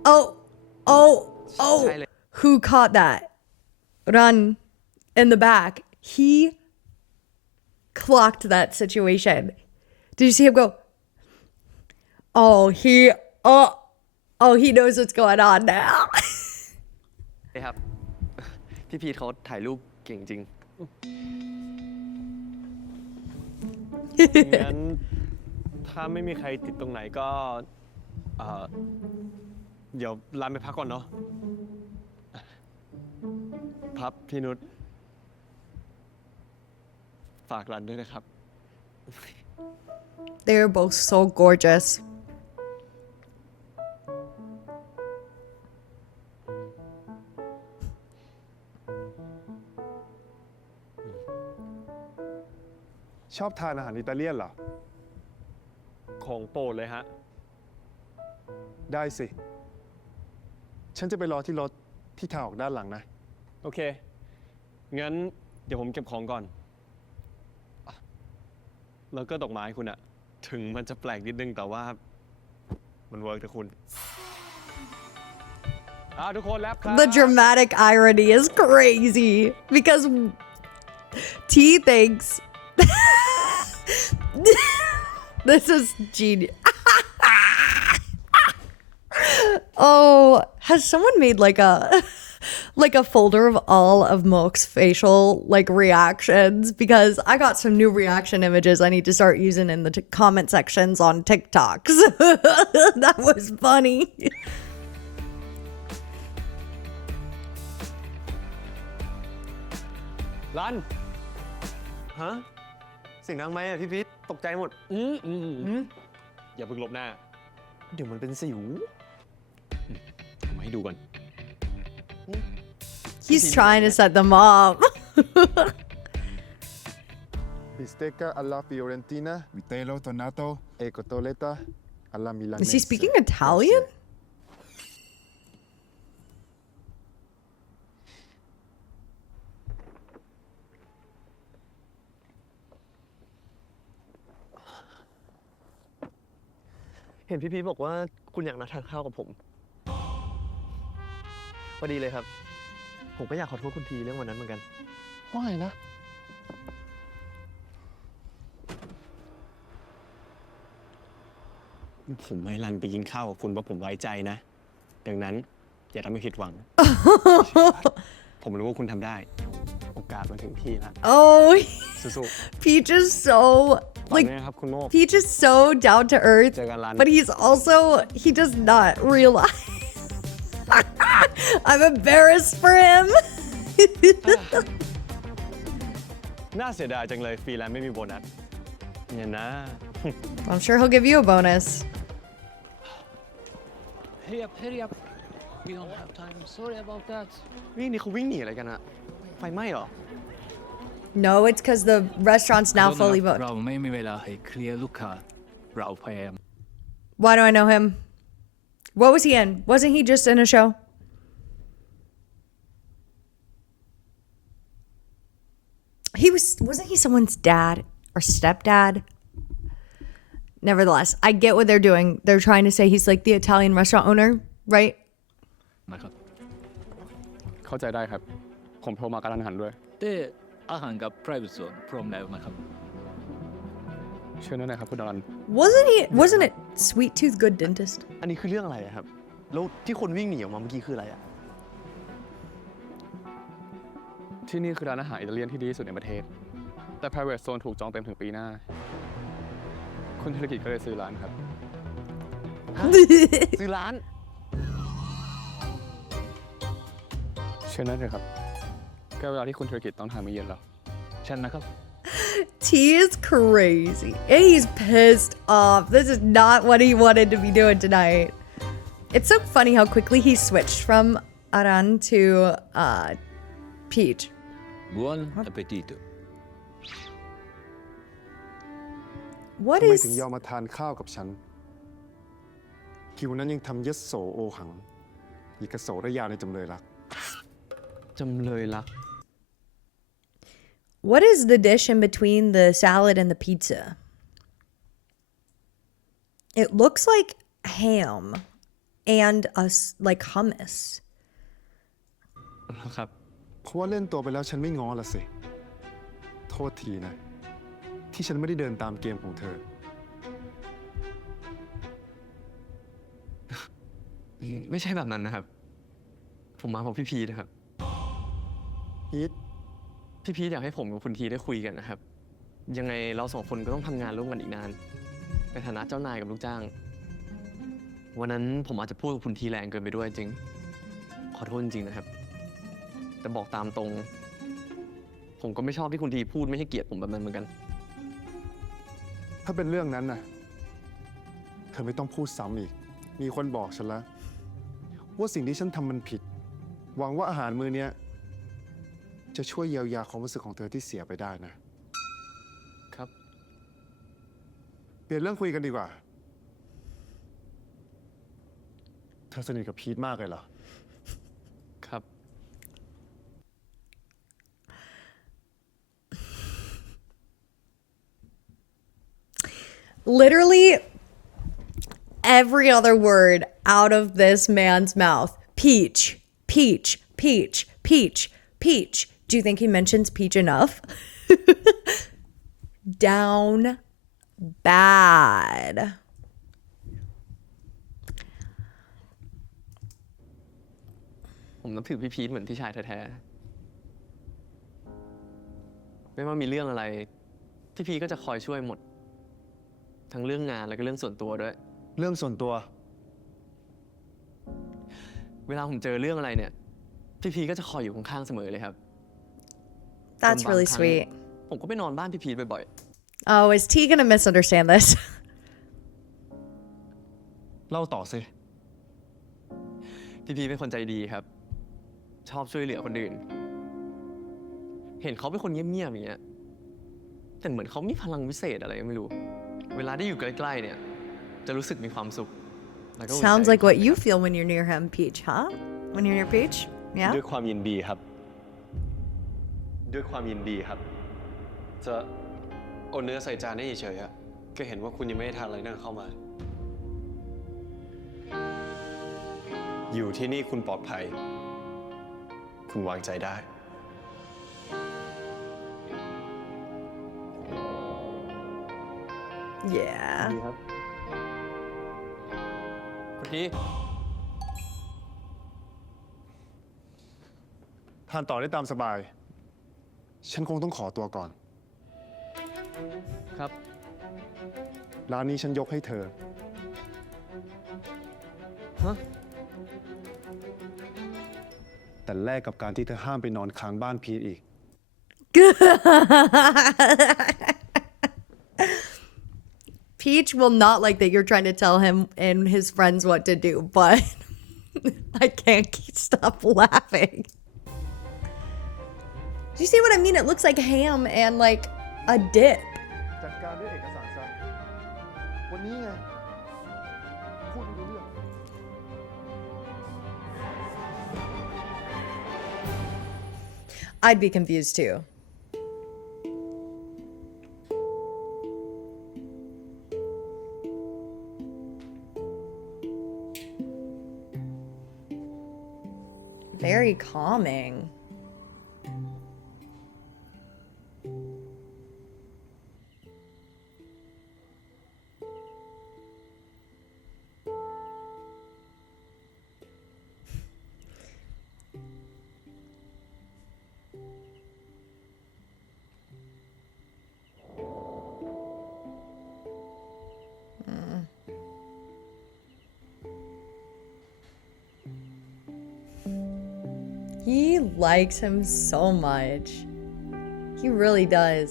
Oh. Who caught that? Run in the back. He clocked that situation. Did you see him go? Oh, he knows what's going on now. ครับ พี่พีทเขาถ่ายรูปเก่งจริง งั้น ถ้าไม่มีใครติดตรงไหนก็เดี๋ยวร้านไปพักก่อนเนาะครับพี่นุชฝากร้านด้วยนะครับ They're both so gorgeous. ๆ ชอบทานอาหารอิตาเลียนเหรอ ของโปรดเลยฮะ ได้สิ ฉันจะไปรอที่รถที่ทางออกด้านหลังนะ โอเค งั้นเดี๋ยวผมเก็บของก่อนอ่ะแล้วก็ดอกไม้คุณอะถึงมันจะแปลกนิดนึงแต่ว่ามันเวิร์กนะคุณทุกคนแล้วครับ The dramatic irony is crazy because T thinks this is genius. Oh, has someone made like a folder of all of Mook's facial like reactions? Because I got some new reaction images I need to start using in the comment sections on TikToks. That was funny. รัน ฮะ เสียงดังไหมอะพี่พีทตกใจหมด อย่าเพิ่งลบหน้า เดี๋ยวมันเป็นสิว เอามาให้ดูก่อน He's trying to set them up. Bistecca alla fiorentina, vitello tonato e cotoletta alla milanese. Is he speaking Italian? เห็นพี่พีทบอกว่าคุณอยากนัดทานข้าวกับผม พอดีเลยครับ ผมก็อยากขอโทษคุณทีเรื่องวันนั้นเหมือนกัน ว่าไงนะ ผมให้รันไปกินข้าวกับคุณเพราะผมไว้ใจนะ ดังนั้นอย่าทำให้ผิดหวัง ผมรู้ว่าคุณทำได้ โอกาสมาถึงที่แล้ว Oh, สู้ Peach is so ๆ like นะครับคุณโมก Peach is so down to earth, เจอกันร้าน but he does not realize. I'm embarrassed for him. น่าเสียดายจังเลยฟรีแลนซ์ไม่มีโบนัสเนี่ยนะ I'm sure he'll give you a bonus. Hurry up. We don't have time. Sorry about that. นี่เขาวิ่งหนีอะไรกันอะไฟไหม้เหรอ No, it's because the restaurant's now fully booked. เราไม่มีเวลาให้เคลียร์ลูกค้าเราพยายาม Why do I know him? What was he in? Wasn't he just in a show? wasn't he someone's dad or stepdad? Nevertheless, I get what they're doing. They're trying to say he's like the Italian restaurant owner, right? นะครับ เข้าใจได้ครับ ผมโทรมากระทันหันด้วย แต่อาหารกับ private zone พร้อมแล้วนะครับ เชิญนั่นนะครับคุณดารัน Wasn't it Sweet Tooth Good Dentist? อันนี้คือเรื่องอะไรอะครับ แล้วที่คนวิ่งหนีออกมาเมื่อกี้คืออะไรอะ ที่นี่คือร้านอาหารอิตาเลียนที่ดีที่สุดในประเทศ แต่ private zone ถูกจองเต็มถึงปีหน้า คุณธุรกิจก็เลยซื้อร้านครับ ซื้อร้าน เชิญนั่นเถอะครับใกล้เวลาที่คุณธุรกิจต้องทานมื้อเย็นแล้ว เชิญนะครับ T is crazy. And he's pissed off. This is not what he wanted to be doing tonight. It's so funny how quickly he switched from Aran to Peach. Buon appetito What ทำไม is ถึงยอมมาทานข้าวกับฉันคิวนั้นยังทำยโสโอหังอีกโสระยาในจำเลยรัก จำเลยรัก what is the dish in between the salad and the pizza? It looks like ham and like hummus. ครับ เพราะว่าเล่นตัวไปแล้วฉันไม่ง้อละสิ โทษทีนะ ที่ฉันไม่ได้เดินตามเกมของเธอ ไม่ใช่แบบนั้นนะครับ ผมมาเพราะพี่พีนะครับ ฮีท พี่พีอยากให้ผมกับคุณทีได้คุยกันนะครับ ยังไงเราสองคนก็ต้องทำงานร่วมกันอีกนานในฐานะเจ้านายกับลูกจ้าง วันนั้นผมอาจจะพูดกับคุณทีแรงเกินไปด้วยจริง ขอโทษจริงๆนะครับ แต่บอกตามตรง ผมก็ไม่ชอบที่คุณทีพูดไม่ให้เกียรติผมแบบนั้นเหมือนกัน ถ้าเป็นเรื่องนั้นน่ะ เธอไม่ต้องพูดซ้ำอีก มีคนบอกฉันแล้ว ว่าสิ่งที่ฉันทำมันผิด หวังว่าอาหารมื้อนี้จะช่วยเยียวยาความรู้สึกของเธอที่เสียไปได้นะ ครับ เปลี่ยนเรื่องคุยกันดีกว่า เธอสนิทกับพีทมากเลยเหรอ ครับ Literally every other word out of this man's mouth. Peach, peach, peach, peach, peach. Do you think he mentions peach enough? Down bad. ผมนับถือพี่พีทเหมือนพี่ชายแท้ๆ ไม่ว่ามีเรื่องอะไร พี่พีทก็จะคอยช่วยหมด ทั้งเรื่องงานแล้วก็เรื่องส่วนตัวด้วย เรื่องส่วนตัว เวลาผมเจอเรื่องอะไรเนี่ย พี่พีทก็จะคอยอยู่ข้างๆเสมอเลยครับ That's จนบาง really ครั้ง sweet. ผมก็ไปนอนบ้านพี่พีทบ่อย Oh, is T gonna misunderstand this? เล่าต่อสิ ๆ พี่พีทเป็นคนใจดีครับ ชอบช่วยเหลือคนอื่น เห็นเขาเป็นคนเงียบๆอย่างเงี้ย แต่เหมือนเขามีพลังวิเศษอะไรก็ไม่รู้ เวลาได้อยู่ใกล้ๆเนี่ย จะรู้สึกมีความสุขแล้วก็อุ่นใจ Sounds like what you feel when you're near him, Peach, huh? When you're near Peach? ด้ Yeah? วยความยินดีครับ ด้วยความยินดีครับ จะเอาเนื้อใส่จานได้เฉยๆอะก็เห็นว่าคุณยังไม่ได้ทานอะไรนั่นเข้ามา อยู่ที่นี่คุณปลอดภัย คุณวางใจได้ Yeah. ดีครับคุณที ทานต่อได้ตามสบาย ฉันคงต้องขอตัวก่อน ครับ ร้านนี้ฉันยกให้เธอ ฮะ แต่แลกกับการที่เธอห้ามไปนอนค้างบ้านพีทอีก Peach will not like that you're trying to tell him and his friends what to do, but I can't stop laughing. Do you see what I mean? It looks like ham and like a dip. จัดการด้วยเอกสารซะ วันนี้ไง พูดไม่รู้เรื่อง I'd be confused too. Very calming. He likes him so much. He really does.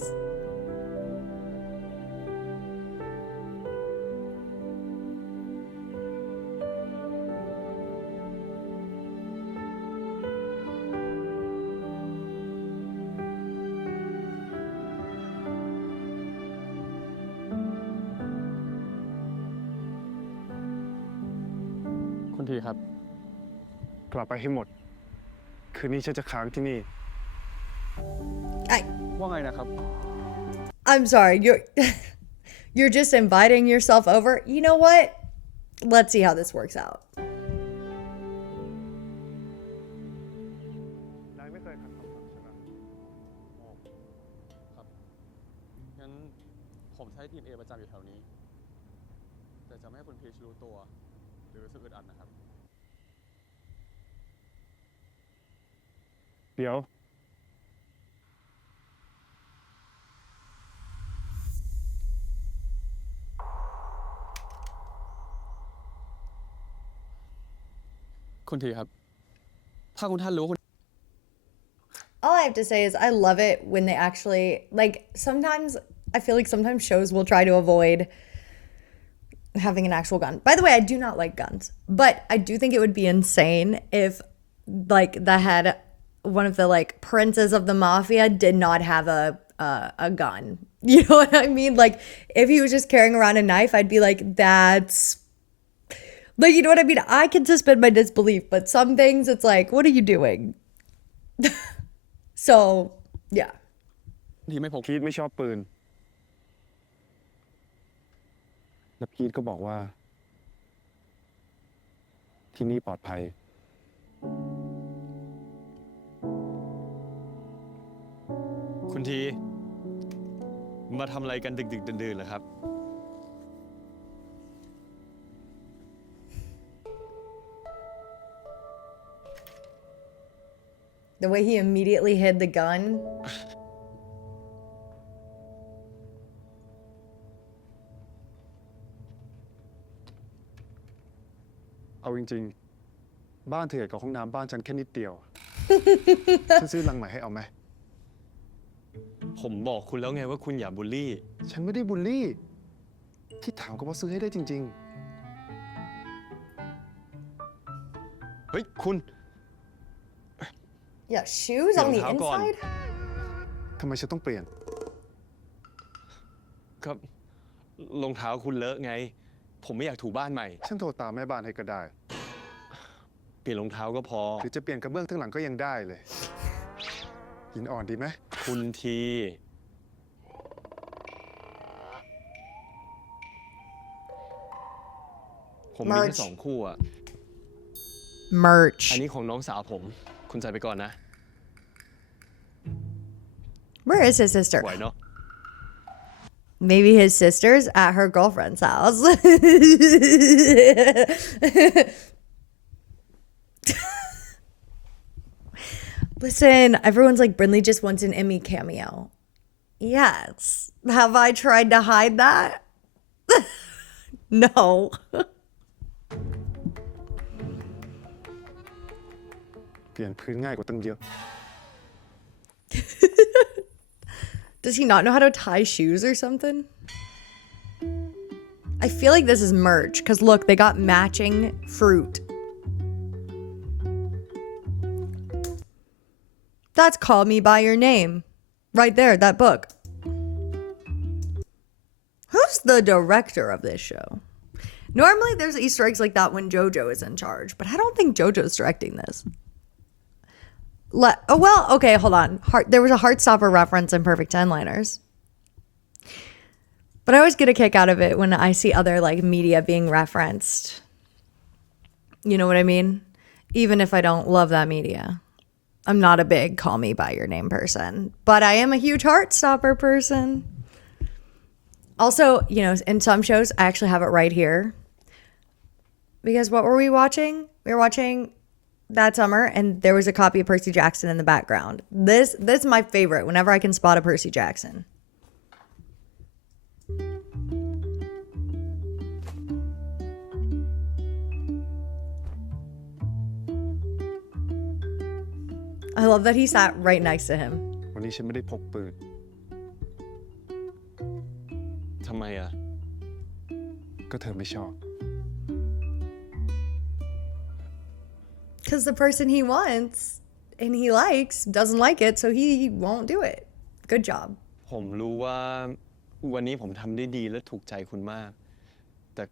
คุณทีครับ กลับไปให้หมด คืนนี้ฉันจะค้างที่นี่ ว่าไงนะครับ I'm sorry, you're just inviting yourself over. You know what? Let's see how this works out. นายไม่เคยขัดคำสั่งฉันนะ ครับ งั้นผมใช้ทีม A ประจำอยู่แถวนี้ แต่จะไม่ให้คุณพีชรู้ตัว หรือรู้สึกอึดอัดนะครับ เดี๋ยว คุณทีครับ ถ้าคุณท่านรู้ว่าคุณ All I have to say is I love it when they actually, like, sometimes I feel like sometimes shows will try to avoid having an actual gun. By the way, I do not like guns, but I do think it would be insane if, like, the head, one of the, like, princes of the mafia did not have a gun. You know what I mean? Like, if he was just carrying around a knife, I'd be like, that's, like, you know what I mean? I can suspend my disbelief, but some things it's like, what are you doing? So, yeah. ทีไม่พก พีทไม่ชอบปืน และพีทก็บอกว่า ที่นี่ปลอดภัย คุณที มาทำอะไรกันดึกๆดื่นๆเหรอครับ The way he immediately hid the gun. เอาจริงๆ บ้านเธอกับห้องน้ำบ้านฉันแค่นิดเดียว ฉันซื้อลังใหม่ให้เอาไหม ผมบอกคุณแล้วไงว่าคุณอย่าบูลลี่ ฉันไม่ได้บูลลี่ ที่ถามก็ว่าซื้อให้ได้จริง เฮ้ย คุณ Yeah, shoes on the How gone? inside? ๆ ทำไมฉันต้องเปลี่ยน ก็รองเท้าคุณเลอะไง ผมไม่อยากถูบ้านใหม่ ฉันโทรตามแม่บ้านให้ก็ได้ เปลี่ยนรองเท้าก็พอ หรือจะเปลี่ยนกระเบื้องทั้งหลังก็ยังได้เลย หินอ่อนดีไหม คุณที ผมมีแค่ Merch 2 คู่อ่ะ Merch. อันนี้ของน้องสาวผม คุณใส่ไปก่อนนะ Where is his sister? ไหวเนาะ Maybe his sister's at her girlfriend's house. Listen, everyone's like, Brinley just wants an Emmy cameo. Yes. Have I tried to hide that? No. เปลี่ยนพื้นง่ายกว่าตั้งเยอะ Does he not know how to tie shoes or something? I feel like this is merch because look, they got matching fruit. That's Call Me By Your Name. Right there, that book. Who's the director of this show? Normally there's Easter eggs like that when JoJo is in charge, but I don't think JoJo's directing this. Oh, well, okay, hold on. There was a Heartstopper reference in Perfect 10-liners. But I always get a kick out of it when I see other like media being referenced. You know what I mean? even if I don't love that media. I'm not a big call me by your name person, but I am a huge Heartstopper person. Also, you know, in some shows, I actually have it right here. Because what were we watching? We were watching That Summer, and there was a copy of Percy Jackson in the background. This is my favorite whenever I can spot a Percy Jackson. I love that he sat right next to him. วันนี้ฉันไม่ได้พกปืน ทำไมอ่ะ ก็เธอไม่ชอบ Because the person he wants and he likes doesn't like it, so he won't do it. Good job. ผมรู้ว่าวันนี้ผมทำได้ดีและถูกใจคุณมาก แต่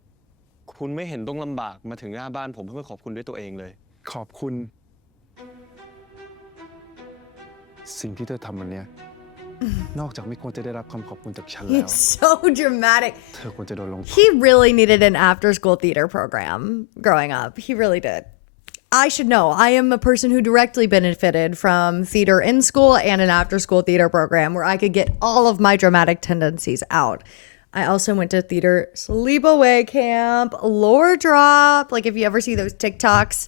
คุณไม่เห็นต้องลำบากมาถึงหน้าบ้านผมเพื่อขอบคุณด้วยตัวเองเลย ขอบคุณ สิ่งที่เธอทำวันเนี้ย นอกจากไม่ควรจะได้รับคำขอบคุณจากฉันแล้ว It's so dramatic. เธอควรจะโดนลงโทษ He really needed an after-school theater program growing up. He really did. I should know. I am a person who directly benefited from theater in school and an after-school theater program where I could get all of my dramatic tendencies out. I also went to theater sleepaway camp, lore drop. Like if you ever see those TikToks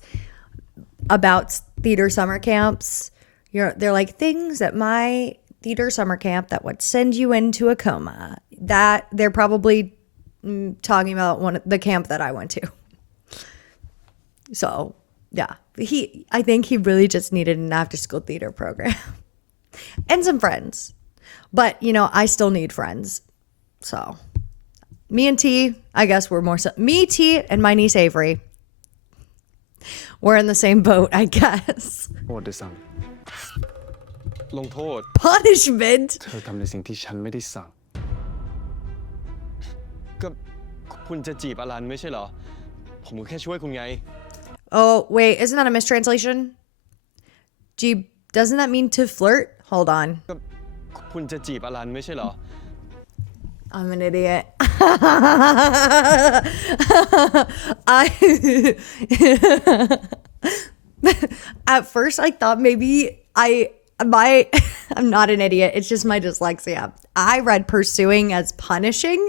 about theater summer camps, they're like things at my theater summer camp that would send you into a coma. That they're probably talking about the camp that I went to. So yeah, I think he really just needed an after-school theater program and some friends. But, you know, I still need friends. So me and T, I guess we're more so. Me, T, and my niece Avery. We're in the same boat, I guess. โทษด้วยซ้ ลงโทษ Punishment? ำเธอทำในสิ่งที่ฉันไม่ได้สั่ง ก็คุณจะจีบอลันไม่ใช่เหรอ ผมก็แค่ช่วยคุณไง Oh, wait, isn't that a mistranslation? Gee, doesn't that mean to flirt? Hold on. ก็คุณจะจีบอลันไม่ใช่เหรอ I'm an idiot. At first, I thought maybe I'm not an idiot. It's just my dyslexia. I read pursuing as punishing,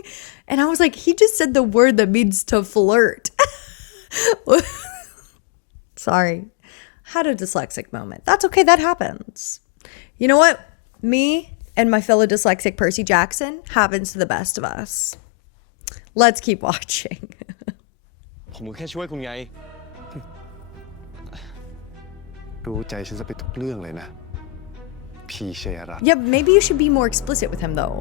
and I was like, he just said the word that means to flirt. Sorry. Had a dyslexic moment. That's okay. That happens. You know what? Me and my fellow dyslexic Percy Jackson happens to the best of us. Let's keep watching. ผมก็แค่ช่วยคุณไง รู้ใจฉันจะไปทุกเรื่องเลยนะ พี่ชัยรัตน์ Yeah, maybe you should be more explicit with him though.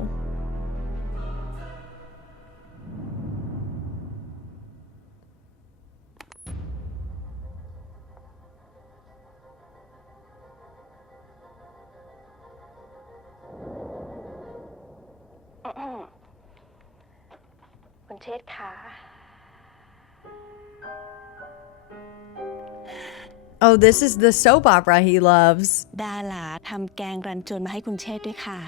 คุณเชษฐ์คะ Oh, this is the soap opera he loves. ดาหลาทำแกงรันจวนมาให้คุณเชษฐ์ด้วยค่ะ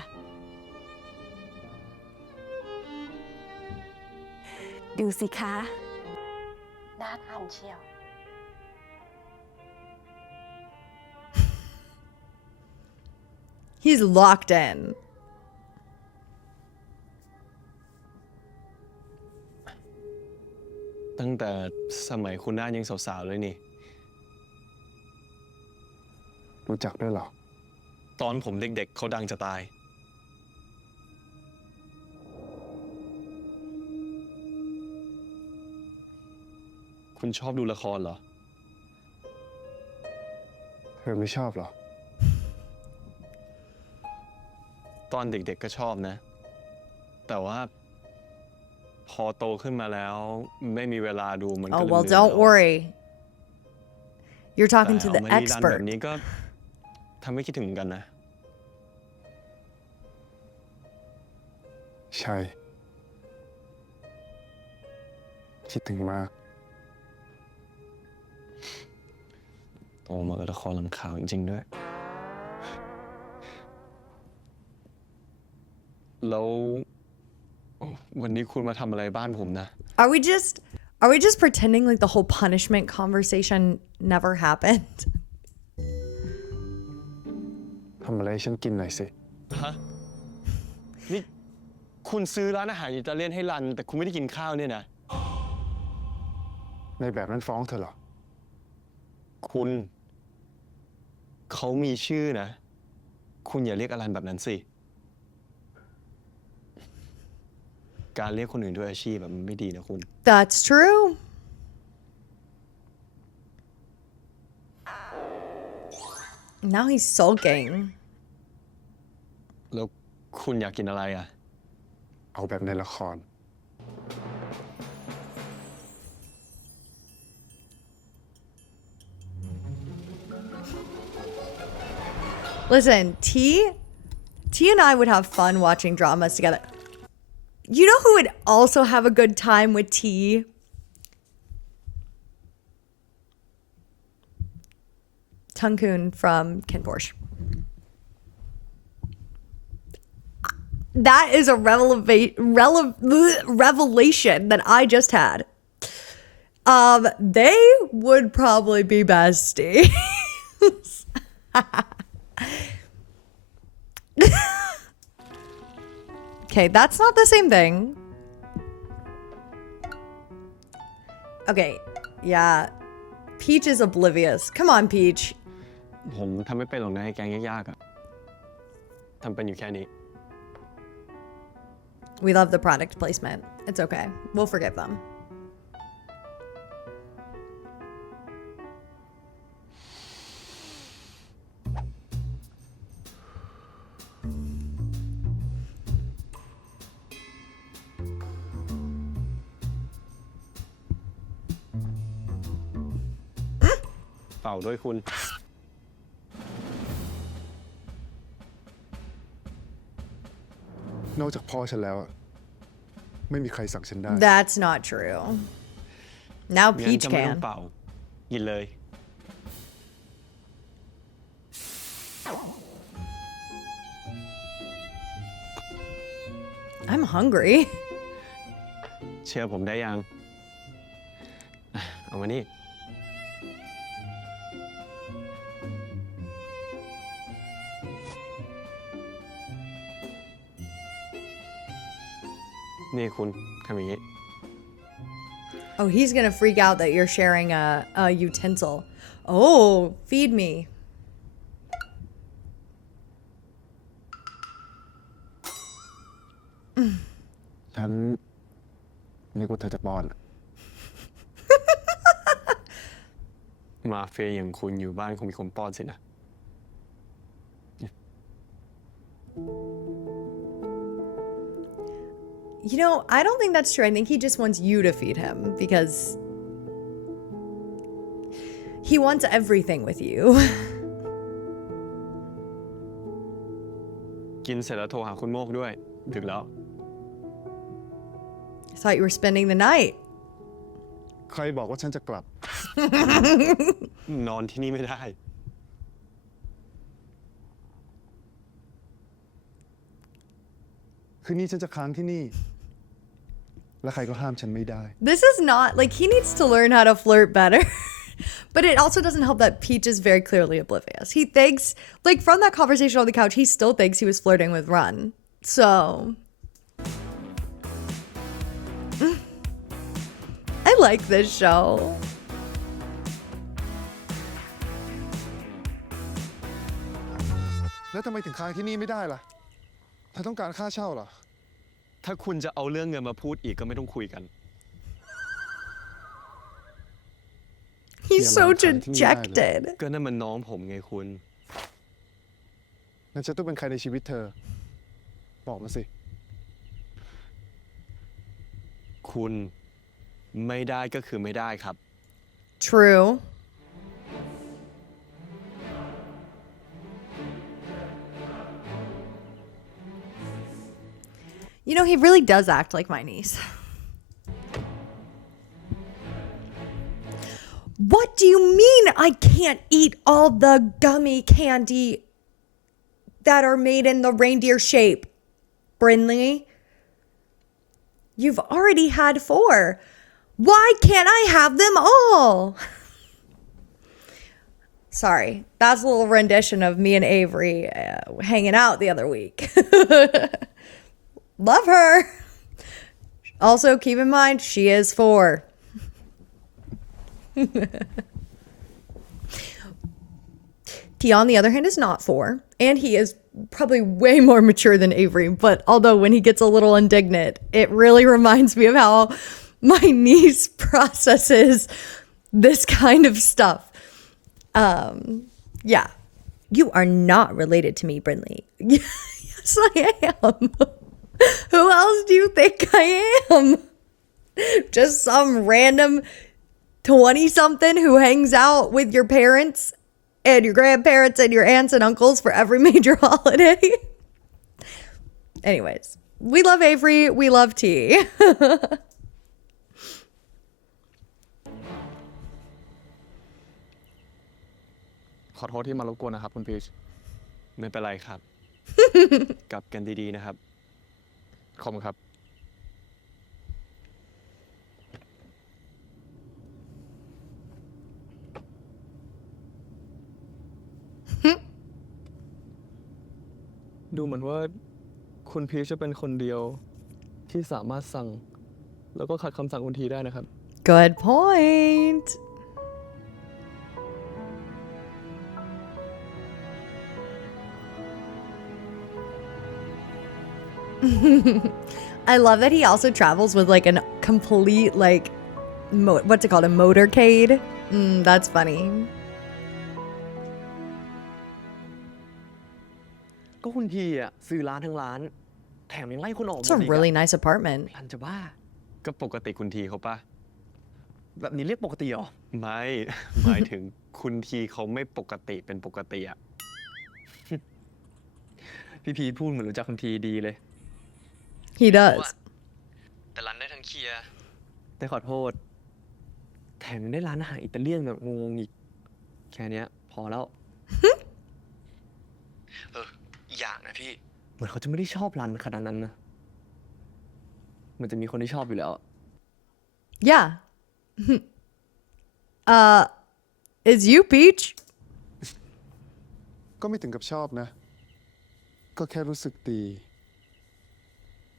ดูสิคะ น่าทานเชียว He's locked in. ตั้งแต่สมัยคุณน่ายังสาวๆเลยนี่ รู้จักด้วยเหรอ ตอนผมเด็กๆเขาดังจะตาย คุณชอบดูละครเหรอ เธอไม่ชอบเหรอ ตอนเด็กๆก็ชอบนะ แต่ว่าพอโตขึ้นมาแล้วไม่มีเวลาดูมันก็ Oh, ลืม well, ๆ don't ไป worry. You're แต่ talking to เอา the มารีรันแบ expert. บนี้ก็ทำให้คิดถึงเหมือนกันนะ ใช่ คิดถึงมาก โตมากับละครลำข่าวจริงๆด้วย แล้ววันนี้คุณมาทำอะไรบ้านผมนะ Are we just Are we just pretending like the whole punishment conversation never happened? ทำอะไรให้ฉันกินหน่อยสิ ฮะ นี่คุณซื้อร้านอาหารอิตาเลียนให้รัน แต่คุณไม่ได้กินข้าวเนี่ยนะ ในแบบนั้นฟ้องเธอเหรอ คุณ เขามีชื่อนะ คุณอย่าเรียกอลันแบบนั้นสิ การเรียกคนอื่นด้วยอาชีพแบบมันไม่ดีนะคุณ That's true. Now he's sulking. แล้วคุณอยากกินอะไรอ่ะ เอาแบบในละคร Listen, T and I would have fun watching dramas together. You know who would also have a good time with T? Tungkoon from Ken Porsche. That is a revelation that I just had. They would probably be besties. Okay, that's not the same thing. Okay, yeah. Peach is oblivious. Come on, Peach. ผมทำไม่เป็นหรอกนะไอ้แกงยากๆอะทำเป็นอยู่แค่นี้ We love the product placement. It's okay. We'll forgive them.เป่าด้วยคุณ นอกจากพ่อฉันแล้วอะไม่มีใครสั่งฉันได้ That's not true. Now งั้น Peach จะไม่ต้อง can. เป่า กินเลย I'm hungry. เชื่อผมได้ยังอ่ะเอามานี่ นี่คุณทำอย่างนี้ Oh, he's gonna freak out that you're sharing a utensil. Oh, feed me. ฉันนึกว่าเธอจะป้อน มาเฟียอย่างคุณอยู่บ้านคงมีคนป้อนสินะ You know, I don't think that's true. I think he just wants you to feed him because he wants everything with you. กินเสร็จแล้วโทรหาคุณโมกด้วย ดึกแล้ว I thought you were spending the night. ใครบอกว่าฉันจะกลับ นอนที่นี่ไม่ได้ คืนนี้ฉันจะค้างที่นี่ และใครก็ห้ามฉันไม่ได้ This is not like he needs to learn how to flirt better. But it also doesn't help that Peach is very clearly oblivious. He thinks, like, from that conversation on the couch, he still thinks he was flirting with Run. So. I like this show. แล้วทำไมถึงค้างที่นี่ไม่ได้ล่ะเธอต้องการค่าเช่าเหรอ ถ้าคุณจะเอาเรื่องเงินมาพูดอีกก็ไม่ต้องคุยกัน He's so dejected. ก็นั่นมันน้องผมไงคุณ งั้นฉันต้องเป็นใครในชีวิตเธอ บอกมาสิ คุณไม่ได้ก็คือไม่ได้ครับ True. You know, he really does act like my niece. What do you mean I can't eat all the gummy candy that are made in the reindeer shape? Brinley, you've already had 4. Why can't I have them all? Sorry, that's a little rendition of me and Avery hanging out the other week. Love her. Also, keep in mind, she is 4. T, on the other hand, is not 4, and he is probably way more mature than Avery, but although when he gets a little indignant, it really reminds me of how my niece processes this kind of stuff. Yeah. You are not related to me, Brinley. Yes, I am. Who else do you think I am? Just some random 20-something who hangs out with your parents and your grandparents and your aunts and uncles for every major holiday. Anyways, we love Avery. We love T. ขอโทษที่มารบกวนนะครับคุณพีช ไม่เป็นไรครับ กลับกันดีๆนะครับ ขอบคุณครับ ดูเหมือนว่าคุณพีชจะเป็นคนเดียวที่สามารถสั่งแล้วก็ขัดคำสั่งคุณทีได้นะครับ Good point. I love that he also travels with like a complete like what's it called, a motorcade. That's funny. ก็คุณทีอ่ะซื้อร้านทั้งร้านแถมยังไล่คนออกหม It's ด a อีก really อะ nice apartment. รันจะบ้า ก็ปกติคุณทีเขาปะ แบบนี้เรียกปกติเหรอ ไม่ หมายถึงคุณทีเขาไม่ปกติเป็นปกติอะ พี่พีพูดเหมือนรู้จักคุณทีดีเลย He does. แต่ร้านได้ทั้งเคลียร์แต่ขอโทษ แถมยังได้ร้านอาหารอิตาเลียนแบบงงๆอีก แค่เนี้ยพอแล้ว อีกอย่างนะพี่ เหมือนเขาจะไม่ได้ชอบร้านขนาดนั้นนะมันจะมีคนที่ชอบอยู่แล้ว Yeah. Is you Peach? ก็ไม่ถึงกับชอบนะ ก็แค่รู้สึกดี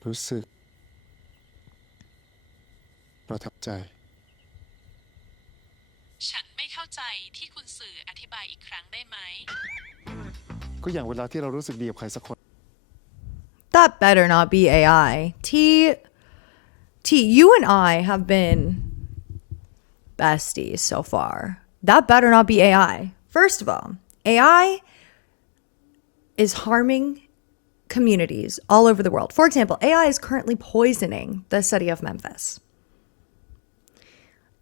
รู้สึกประทับใจ ฉันไม่เข้าใจที่คุณสื่ออธิบายอีกครั้งได้ไหม ก็อย่างเวลาที่เรารู้สึกดีกับใครสักคน That better not be AI. T, you and I have been besties so far. That better not be AI. First of all, AI is harming communities all over the world. For example, AI is currently poisoning the city of Memphis.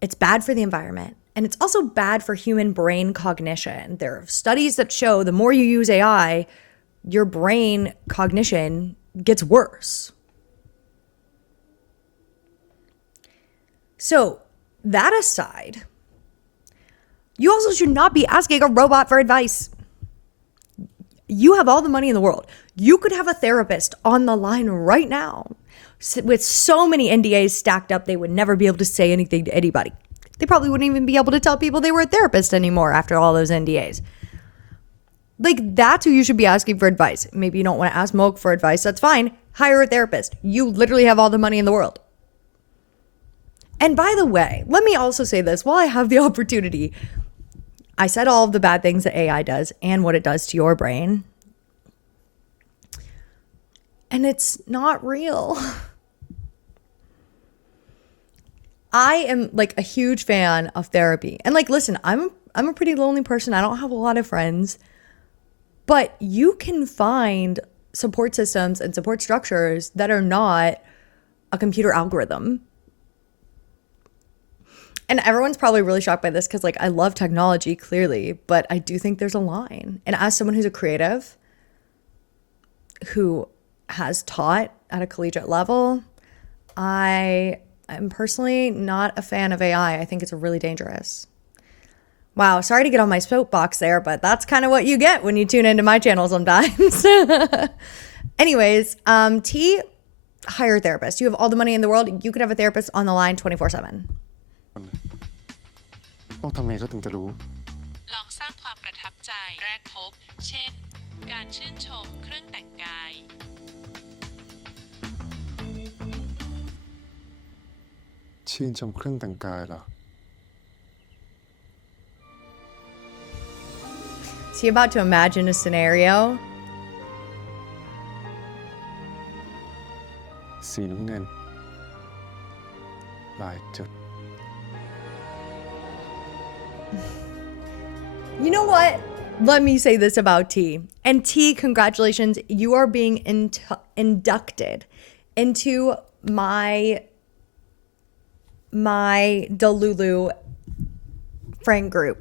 It's bad for the environment, and it's also bad for human brain cognition. There are studies that show the more you use AI, your brain cognition gets worse. So, that aside, you also should not be asking a robot for advice. You have all the money in the world. You could have a therapist on the line right now. With so many NDAs stacked up, they would never be able to say anything to anybody. They probably wouldn't even be able to tell people they were a therapist anymore after all those NDAs. Like, that's who you should be asking for advice. Maybe you don't want to ask Moke for advice. That's fine. Hire a therapist. You literally have all the money in the world. And by the way, let me also say this while I have the opportunity. I said all of the bad things that AI does and what it does to your brain. And it's not real. I am like a huge fan of therapy. And like, listen, I'm a pretty lonely person. I don't have a lot of friends. But you can find support systems and support structures that are not a computer algorithm. And everyone's probably really shocked by this because, like, I love technology, clearly, but I do think there's a line. And as someone who's a creative who has taught at a collegiate level, I am personally not a fan of AI. I think it's really dangerous. Wow, sorry to get on my soapbox there, but that's kind of what you get when you tune into my channel sometimes. Anyways, T, hire a therapist. You have all the money in the world. You could have a therapist on the line 24/7. ต้องทำไงเขาถึงจะรู้ ลองสร้างความประทับใจแรกพบ เช่น การชื่นชมเครื่องแต่งกาย ชื่นชมเครื่องแต่งกายเหรอ Is he about to imagine a scenario? สีน้ำเงินลายจุด You know what? Let me say this about T. And T, congratulations. You are being inducted into my Delulu friend group.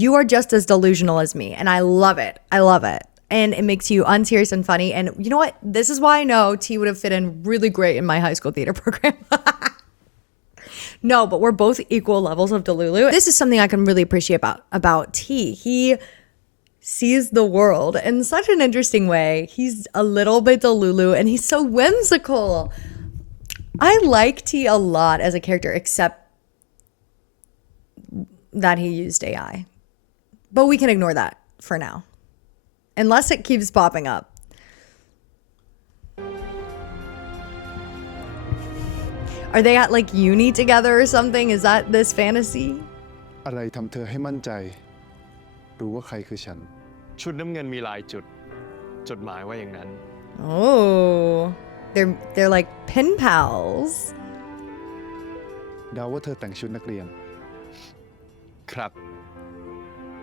You are just as delusional as me, and I love it. I love it. And it makes you unserious and funny. And you know what? This is why I know T would have fit in really great in my high school theater program. No, but we're both equal levels of Delulu. This is something I can really appreciate about T. He sees the world in such an interesting way. He's a little bit Delulu, and he's so whimsical. I like T a lot as a character, except that he used AI. But we can ignore that for now. Unless it keeps popping up. Are they at like uni together or something? Is that this fantasy? อะไรทำเธอให้มั่นใจ รู้ว่าใครคือฉัน ชุดน้ำเงินมีลายจุด จดหมายว่าอย่างนั้น Oh, they're like pen pals. เดาว่าเธอแต่งชุดนักเรียน ครับ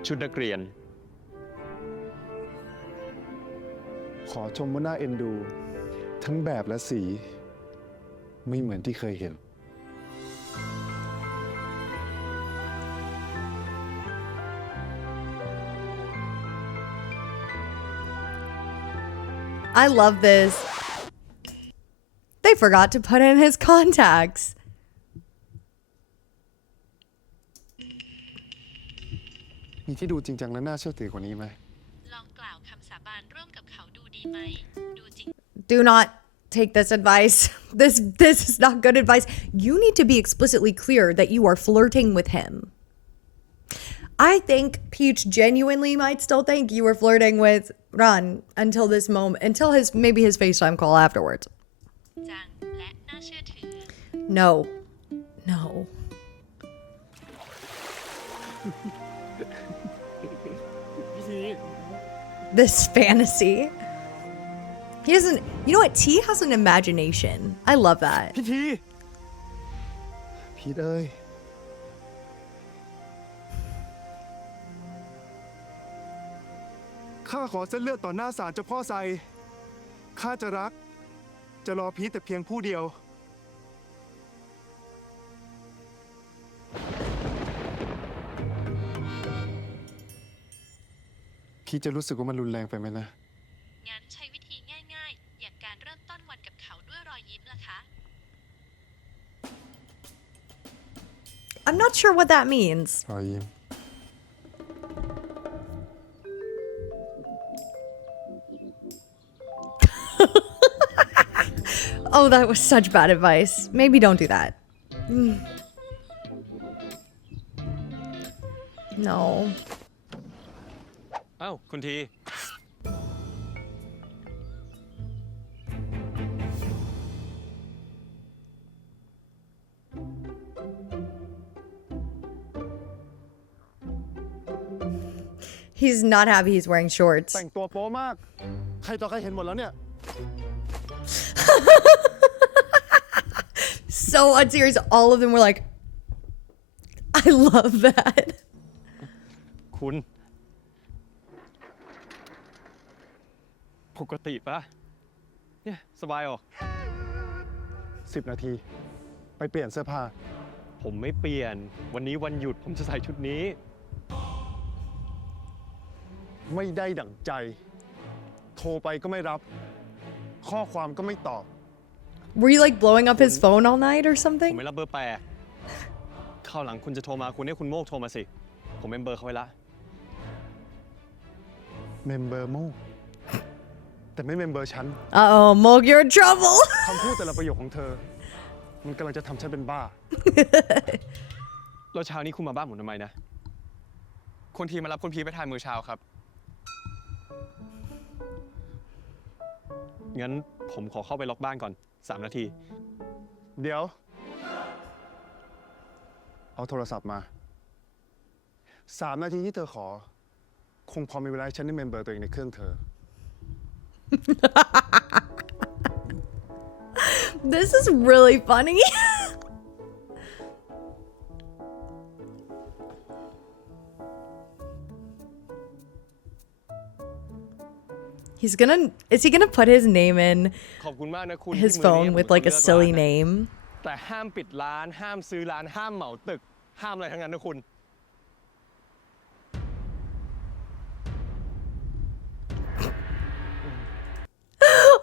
ชุดนักเรียน ขอชมว่าน่าเอ็นดู ทั้งแบบและสี ไม่เหมือนที่เคยเห็น I love this. They forgot to put in his contacts. มีที่ดูจริงจังและน่าเชื่อถือกว่านี้ไหม ลองกล่าวคำสาบานร่วมกับเขาดูดีไหม ดูจริง Do not take this advice. This is not good advice. You need to be explicitly clear that you are flirting with him. I think Peach genuinely might still think you were flirting with Ran until this moment, until maybe his FaceTime call afterwards. จังและน่าเชื่อถือ No. No. This fantasy. He doesn't, you know what? T has an imagination. I love that. พีทีเอ้ย ข้าขอเส้นเลือดต่อหน้าศาลเจ้าพ่อไซ ข้าจะรัก จะรอพีทแต่เพียงผู้เดียว พีทจะรู้สึกว่ามันรุนแรงไปไหมนะ งั้นใช้วิธีง่ายๆ อย่างการเริ่มต้นวันกับเขาด้วยรอยยิ้มล่ะคะ I'm not sure what that means. รอยยิ้ม Oh, that was such bad advice. Maybe don't do that. No. เอ้า คุณที He's not happy he's wearing shorts. แต่งตัวโป๊มาก ใครต่อใครเห็นหมดแล้วเนี่ย So unserious. All of them were like, I love that. คุณ ปกติปะเนี่ยสบายออก 10 นาที ไปเปลี่ยนเสื้อผ้า ผมไม่เปลี่ยน วันนี้วันหยุดผมจะใส่ชุดนี้ ไม่ได้ดั่งใจ โทรไปก็ไม่รับ ข้อความก็ไม่ตอบ Were you like blowing up his phone all night or ผม something? ไม่รับเบอร์แปลกคราวหลังคุณจะโทรมาคุณให้คุณโมกโทรมาสิ ผมเป็นเบอร์เขาไว้ละ เมมเบอร์โมแต่ไม่เมมเบอร์ฉัน Uh-oh, Moog, you're in trouble. คำพูดแต่ละประโยคของเธอ มันกำลังจะทำฉันเป็นบ้า แล้วเช้านี้คุณมาบ้านผมทำไมนะ คุณทีมารับคุณพีไปทานมื้อเช้าครับ งั้นผมขอเข้าไปล็อกบ้านก่อน 3 นาที เดี๋ยว เอาโทรศัพท์มา 3 นาทีที่เธอขอ คงพอมีเวลาให้ฉันได้เมมเบอร์ตัวเองในเครื่องเธอ This is really funny. Is he gonna put his name in ขอบคุณมากนะคุณ his ที่มือนี้ phone ผม with เป็น like คน a เลือก silly ร้านนะ name? แต่ห้ามปิดร้าน ห้ามซื้อร้าน ห้ามเหมาตึก ห้ามอะไรทั้งนั้นนะคุณ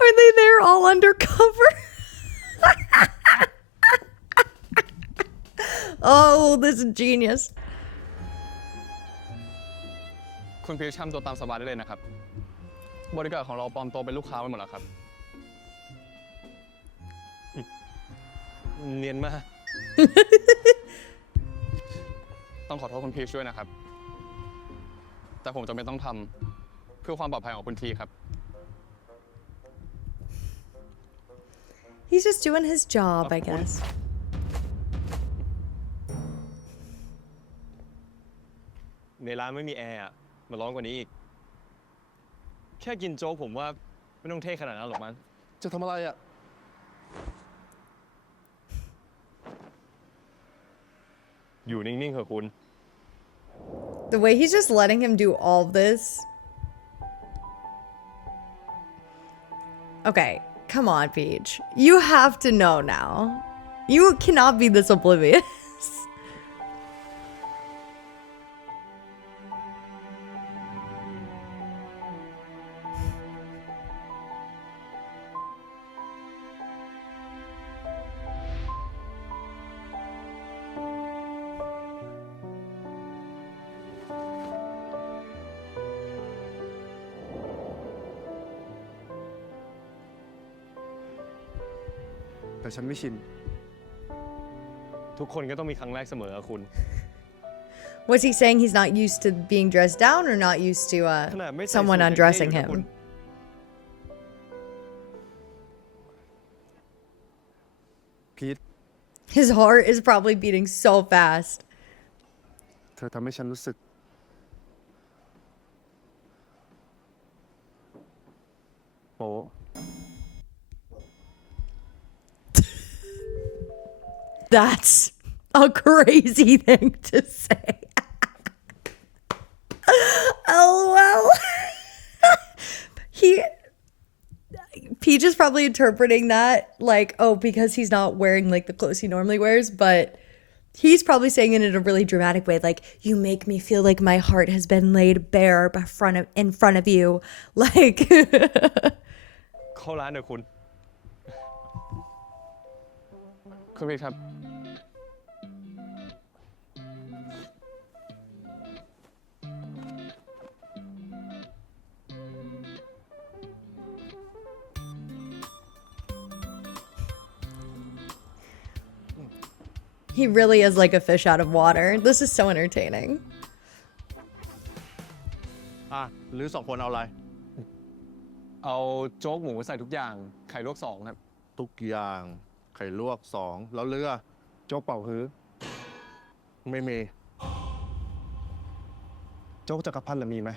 Are they there all undercover? Oh, this is genius. คุณพีชทำตัวตามสบายได้เลยนะครับ บริการของเราปลอมตัวเป็นลูกค้าไปหมดแล้วครับ เนียนมาก ต้องขอโทษคุณพีชด้วยนะครับ แต่ผมจำเป็นต้องทำเพื่อความปลอดภัยของคุณทีครับ He's just doing his job, I guess. ในร้านไม่มีแอร์อะมาร้อนกว่านี้อีก แค่กินโจ๊กผมว่าไม่ต้องเท่ขนาดนั้นหรอกมั้ง จะทำอะไรอ่ะ อยู่นิ่งๆเถอะคุณ The way he's just letting him do all this. Okay, come on, Peach. You have to know now. You cannot be this oblivious.แต่ฉันไม่ชิน ทุกคนก็ต้องมีครั้งแรกเสมอคุณ Was he saying he's not used to being dressed down or not used to ขนาดไม่ใส่ someone สูทยังเท่ undressing อยู่นะคุณ him? พีท His heart is probably beating so fast. เธอทำให้ฉันรู้สึก โป๊ะ That's a crazy thing to say. LOL. Peach is probably interpreting that like, oh, because he's not wearing like the clothes he normally wears, but he's probably saying it in a really dramatic way, like, you make me feel like my heart has been laid bare in front of you. Like เข้าร้านเถอะคุณ คุณพีชครับ he really is like a fish out of water. This is so entertaining. หรือ2 คนเอาอะไร เอาโจ๊กหมูใส่ทุกอย่าง ไข่ลวก2ครับ ทุกอย่าง ไข่ลวก 2 แล้วเรือ โจ๊กเป่าฮื้อ ไม่มี โจ๊กจักรพรรดิมีไหม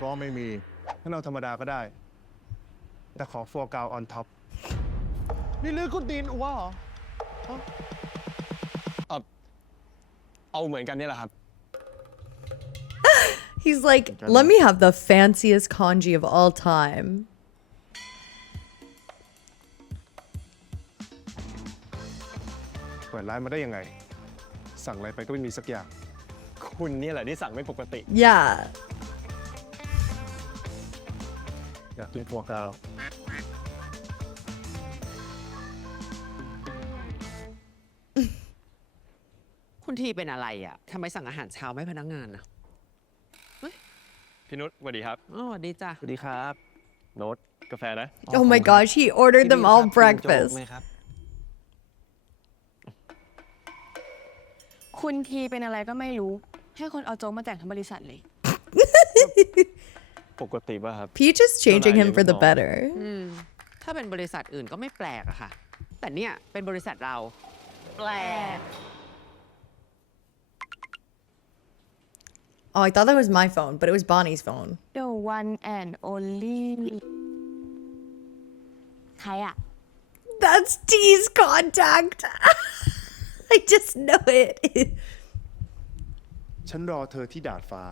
ก็ไม่มีงั้นเอาธรรมดาก็ได้ แต่ขอฟัวกราวออนท็อป นี่ลือคุณตีนอ้วเหรอ เอาเหมือนกันนี่แหละครับ He's like, let me have the fanciest kanji of all time. เปิดร้านมาได้ยังไง สั่งอะไรไปก็ไม่มีสักอย่าง คุณเนี่ยแหละที่สั่งไม่ปกติ Yeah. อยากกินฟัวกราว คุณทีเป็นอะไรอ่ะทำไมสั่งอาหารเช้าไม่พนักงานอ่ะ พี่นุชสวัสดีครับ อ๋อสวัสดีจ้ะ สวัสดีครับ โน้ตกาแฟนะ Oh my gosh, he ordered them all breakfast. ไหมครับ คุณทีเป็นอะไรก็ไม่รู้ ให้คนเอาโจ๊กมาแจกทั้งบริษัทเลย ปกติป่ะครับ Peach is changing him for the better. ถ้าเป็นบริษัทอื่นก็ไม่แปลกอะค่ะ แต่เนี่ยเป็นบริษัทเรา แปลก Oh, I thought that was my phone, but it was Bonnie's phone. The one and only ใครอะ That's T's contact. I just know it. ฉันรอเธอที่ดาดฟ้า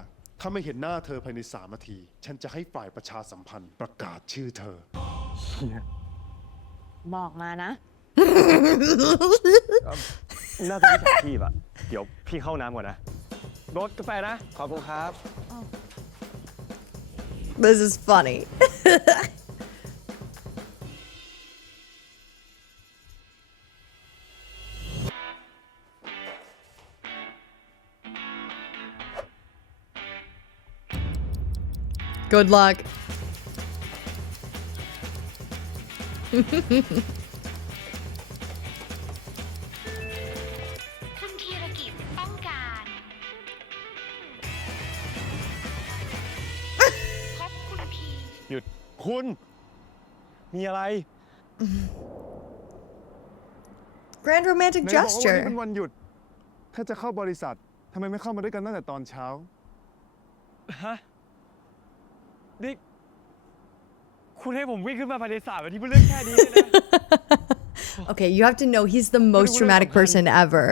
ถ้าไม่เห็นหน้าเธอภายใน3 นาที ฉันจะให้ฝ่ายประชาสัมพันธ์ประกาศชื่อเธอ บอกมานะ น่าจะมีฉากชีพอะเดี๋ยวพี่เข้าน้ำก่อนนะ รถกาแฟนะ ขอบคุณครับ This is funny. Good luck. คุณธีรกิจต้องการ พบคุณพี หยุด คุณ มีอะไร Grand romantic ไหนบอกว่าวันนี้ gesture. เป็นวันหยุด ถ้าจะเข้าบริษัททำไมไม่เข้ามาด้วยกันตั้งแต่ตอนเช้า ฮะ นี่ คุณให้ผมวิ่งขึ้นมาภายใน3 นาทีเพื่อเรื่องแค่นี้เลยนะ Okay, you have to know he's the most dramatic person ever.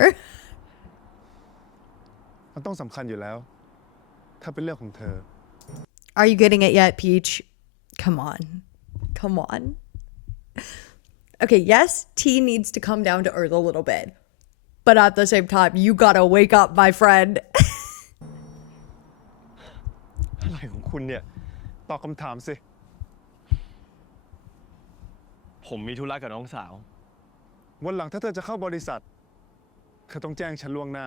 มันต้องสำคัญอยู่แล้ว ถ้าเป็นเรื่องของเธอ Are you getting it yet, Peach? Come on. Come on. Okay, yes, T needs to come down to earth a little bit. But at the same time, you gotta wake up, my friend. อะไรของคุณเนี่ย ตอบคำถามสิ ผมมีธุระกับน้องสาว วันหลังถ้าเธอจะเข้าบริษัท เธอต้องแจ้งฉันล่วงหน้า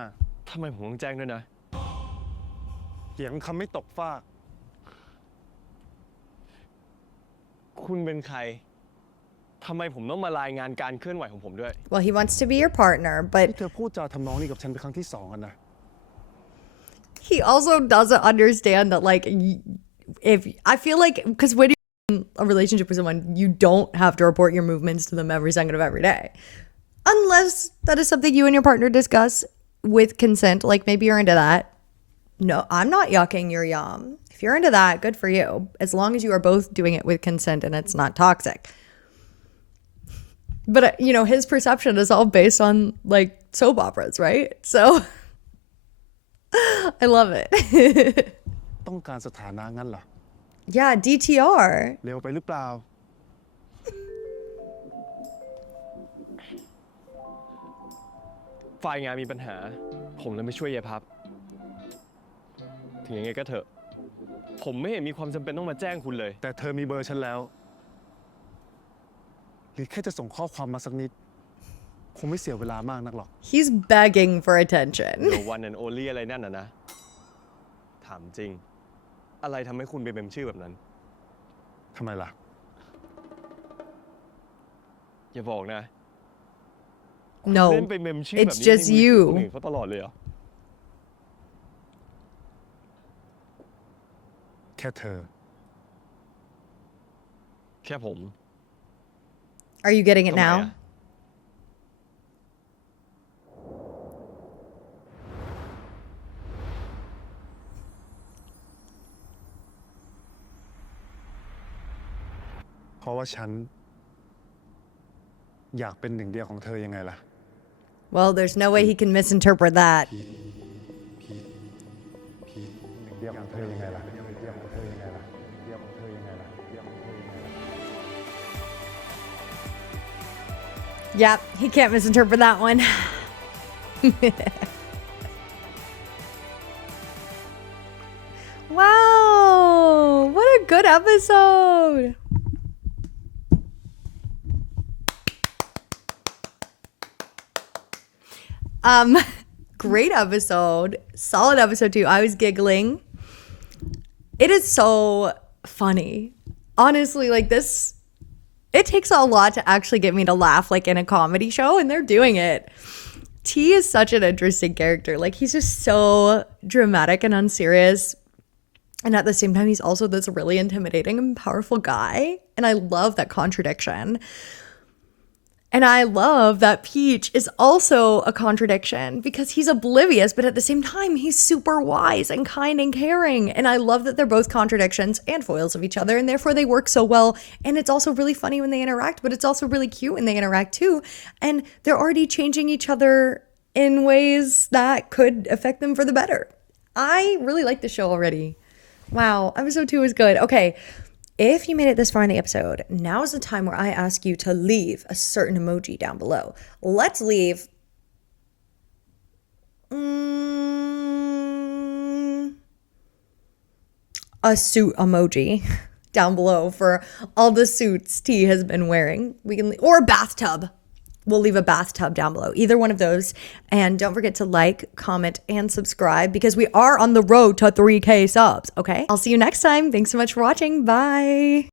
ทำไมผมต้องแจ้งด้วยนะ เถียงคำไม่ตกฟาก คุณเป็นใคร ทำไมผมต้องมารายงานการเคลื่อนไหวของผมด้วย Well, he wants to be your partner, ที่ but เธอพูดจาทำนองนี้กับฉันเป็นครั้งที่2กันนะ he also doesn't understand that, like, if I feel like, because when you're in a relationship with someone, you don't have to report your movements to them every second of every day. Unless that is something you and your partner discuss with consent, like maybe you're into that. No, I'm not yucking your yum. If you're into that, good for you. As long as you are both doing it with consent and it's not toxic. But, you know, his perception is all based on, like, soap operas, right? So, I love it. ต้องการสถานะงั้นเหรอ Yeah, DTR. เร็วไปหรือเปล่า ฝ่ายงานมีปัญหา ผมเลยไม่ช่วยเยพับ ถึงยังไงก็เถอะ ผมไม่เห็นมีความจำเป็นต้องมาแจ้งคุณเลย แต่เธอมีเบอร์ฉันแล้ว หรือแค่จะส่งข้อความมาสักนิด คงไม่เสียเวลามากนักหรอก He's begging for attention. The one and only อะไรนั่นนะ ถามจริง อะไรทำให้คุณไปเป็นชื่อแบบนั้น ทำไมล่ะ อย่าบอกนะ No, เล่นไปเมมชื่อแบบ it's นี้ just ในมือถือ you. คนอื่นเขาตลอดเลยเหรอ แค่เธอ แค่ผม Are you getting it ทำไม now? อะ เพราะว่าฉัน อยากเป็นหนึ่งเดียวของเธอยังไงล่ะ Well, there's no way he can misinterpret that. หนึ่งเดียวของเธอยังไงล่ะ Yep, he can't misinterpret that one. Wow, what a good episode. Great episode. Solid episode too. I was giggling. It is so funny. Honestly, like this, it takes a lot to actually get me to laugh like in a comedy show, and they're doing it. T is such an interesting character. Like, he's just so dramatic and unserious. And at the same time, he's also this really intimidating and powerful guy. And I love that contradiction. And I love that Peach is also a contradiction because he's oblivious, but at the same time, he's super wise and kind and caring. And I love that they're both contradictions and foils of each other, and therefore they work so well. And it's also really funny when they interact, but it's also really cute when they interact too. And they're already changing each other in ways that could affect them for the better. I really like the show already. Wow, episode 2 is good. Okay. If you made it this far in the episode, now is the time where I ask you to leave a certain emoji down below. Let's leave a suit emoji down below for all the suits T has been wearing. We can or a bathtub. We'll leave a bathtub down below. Either one of those. And don't forget to like, comment, and subscribe because we are on the road to 3K subs, okay? I'll see you next time. Thanks so much for watching. Bye.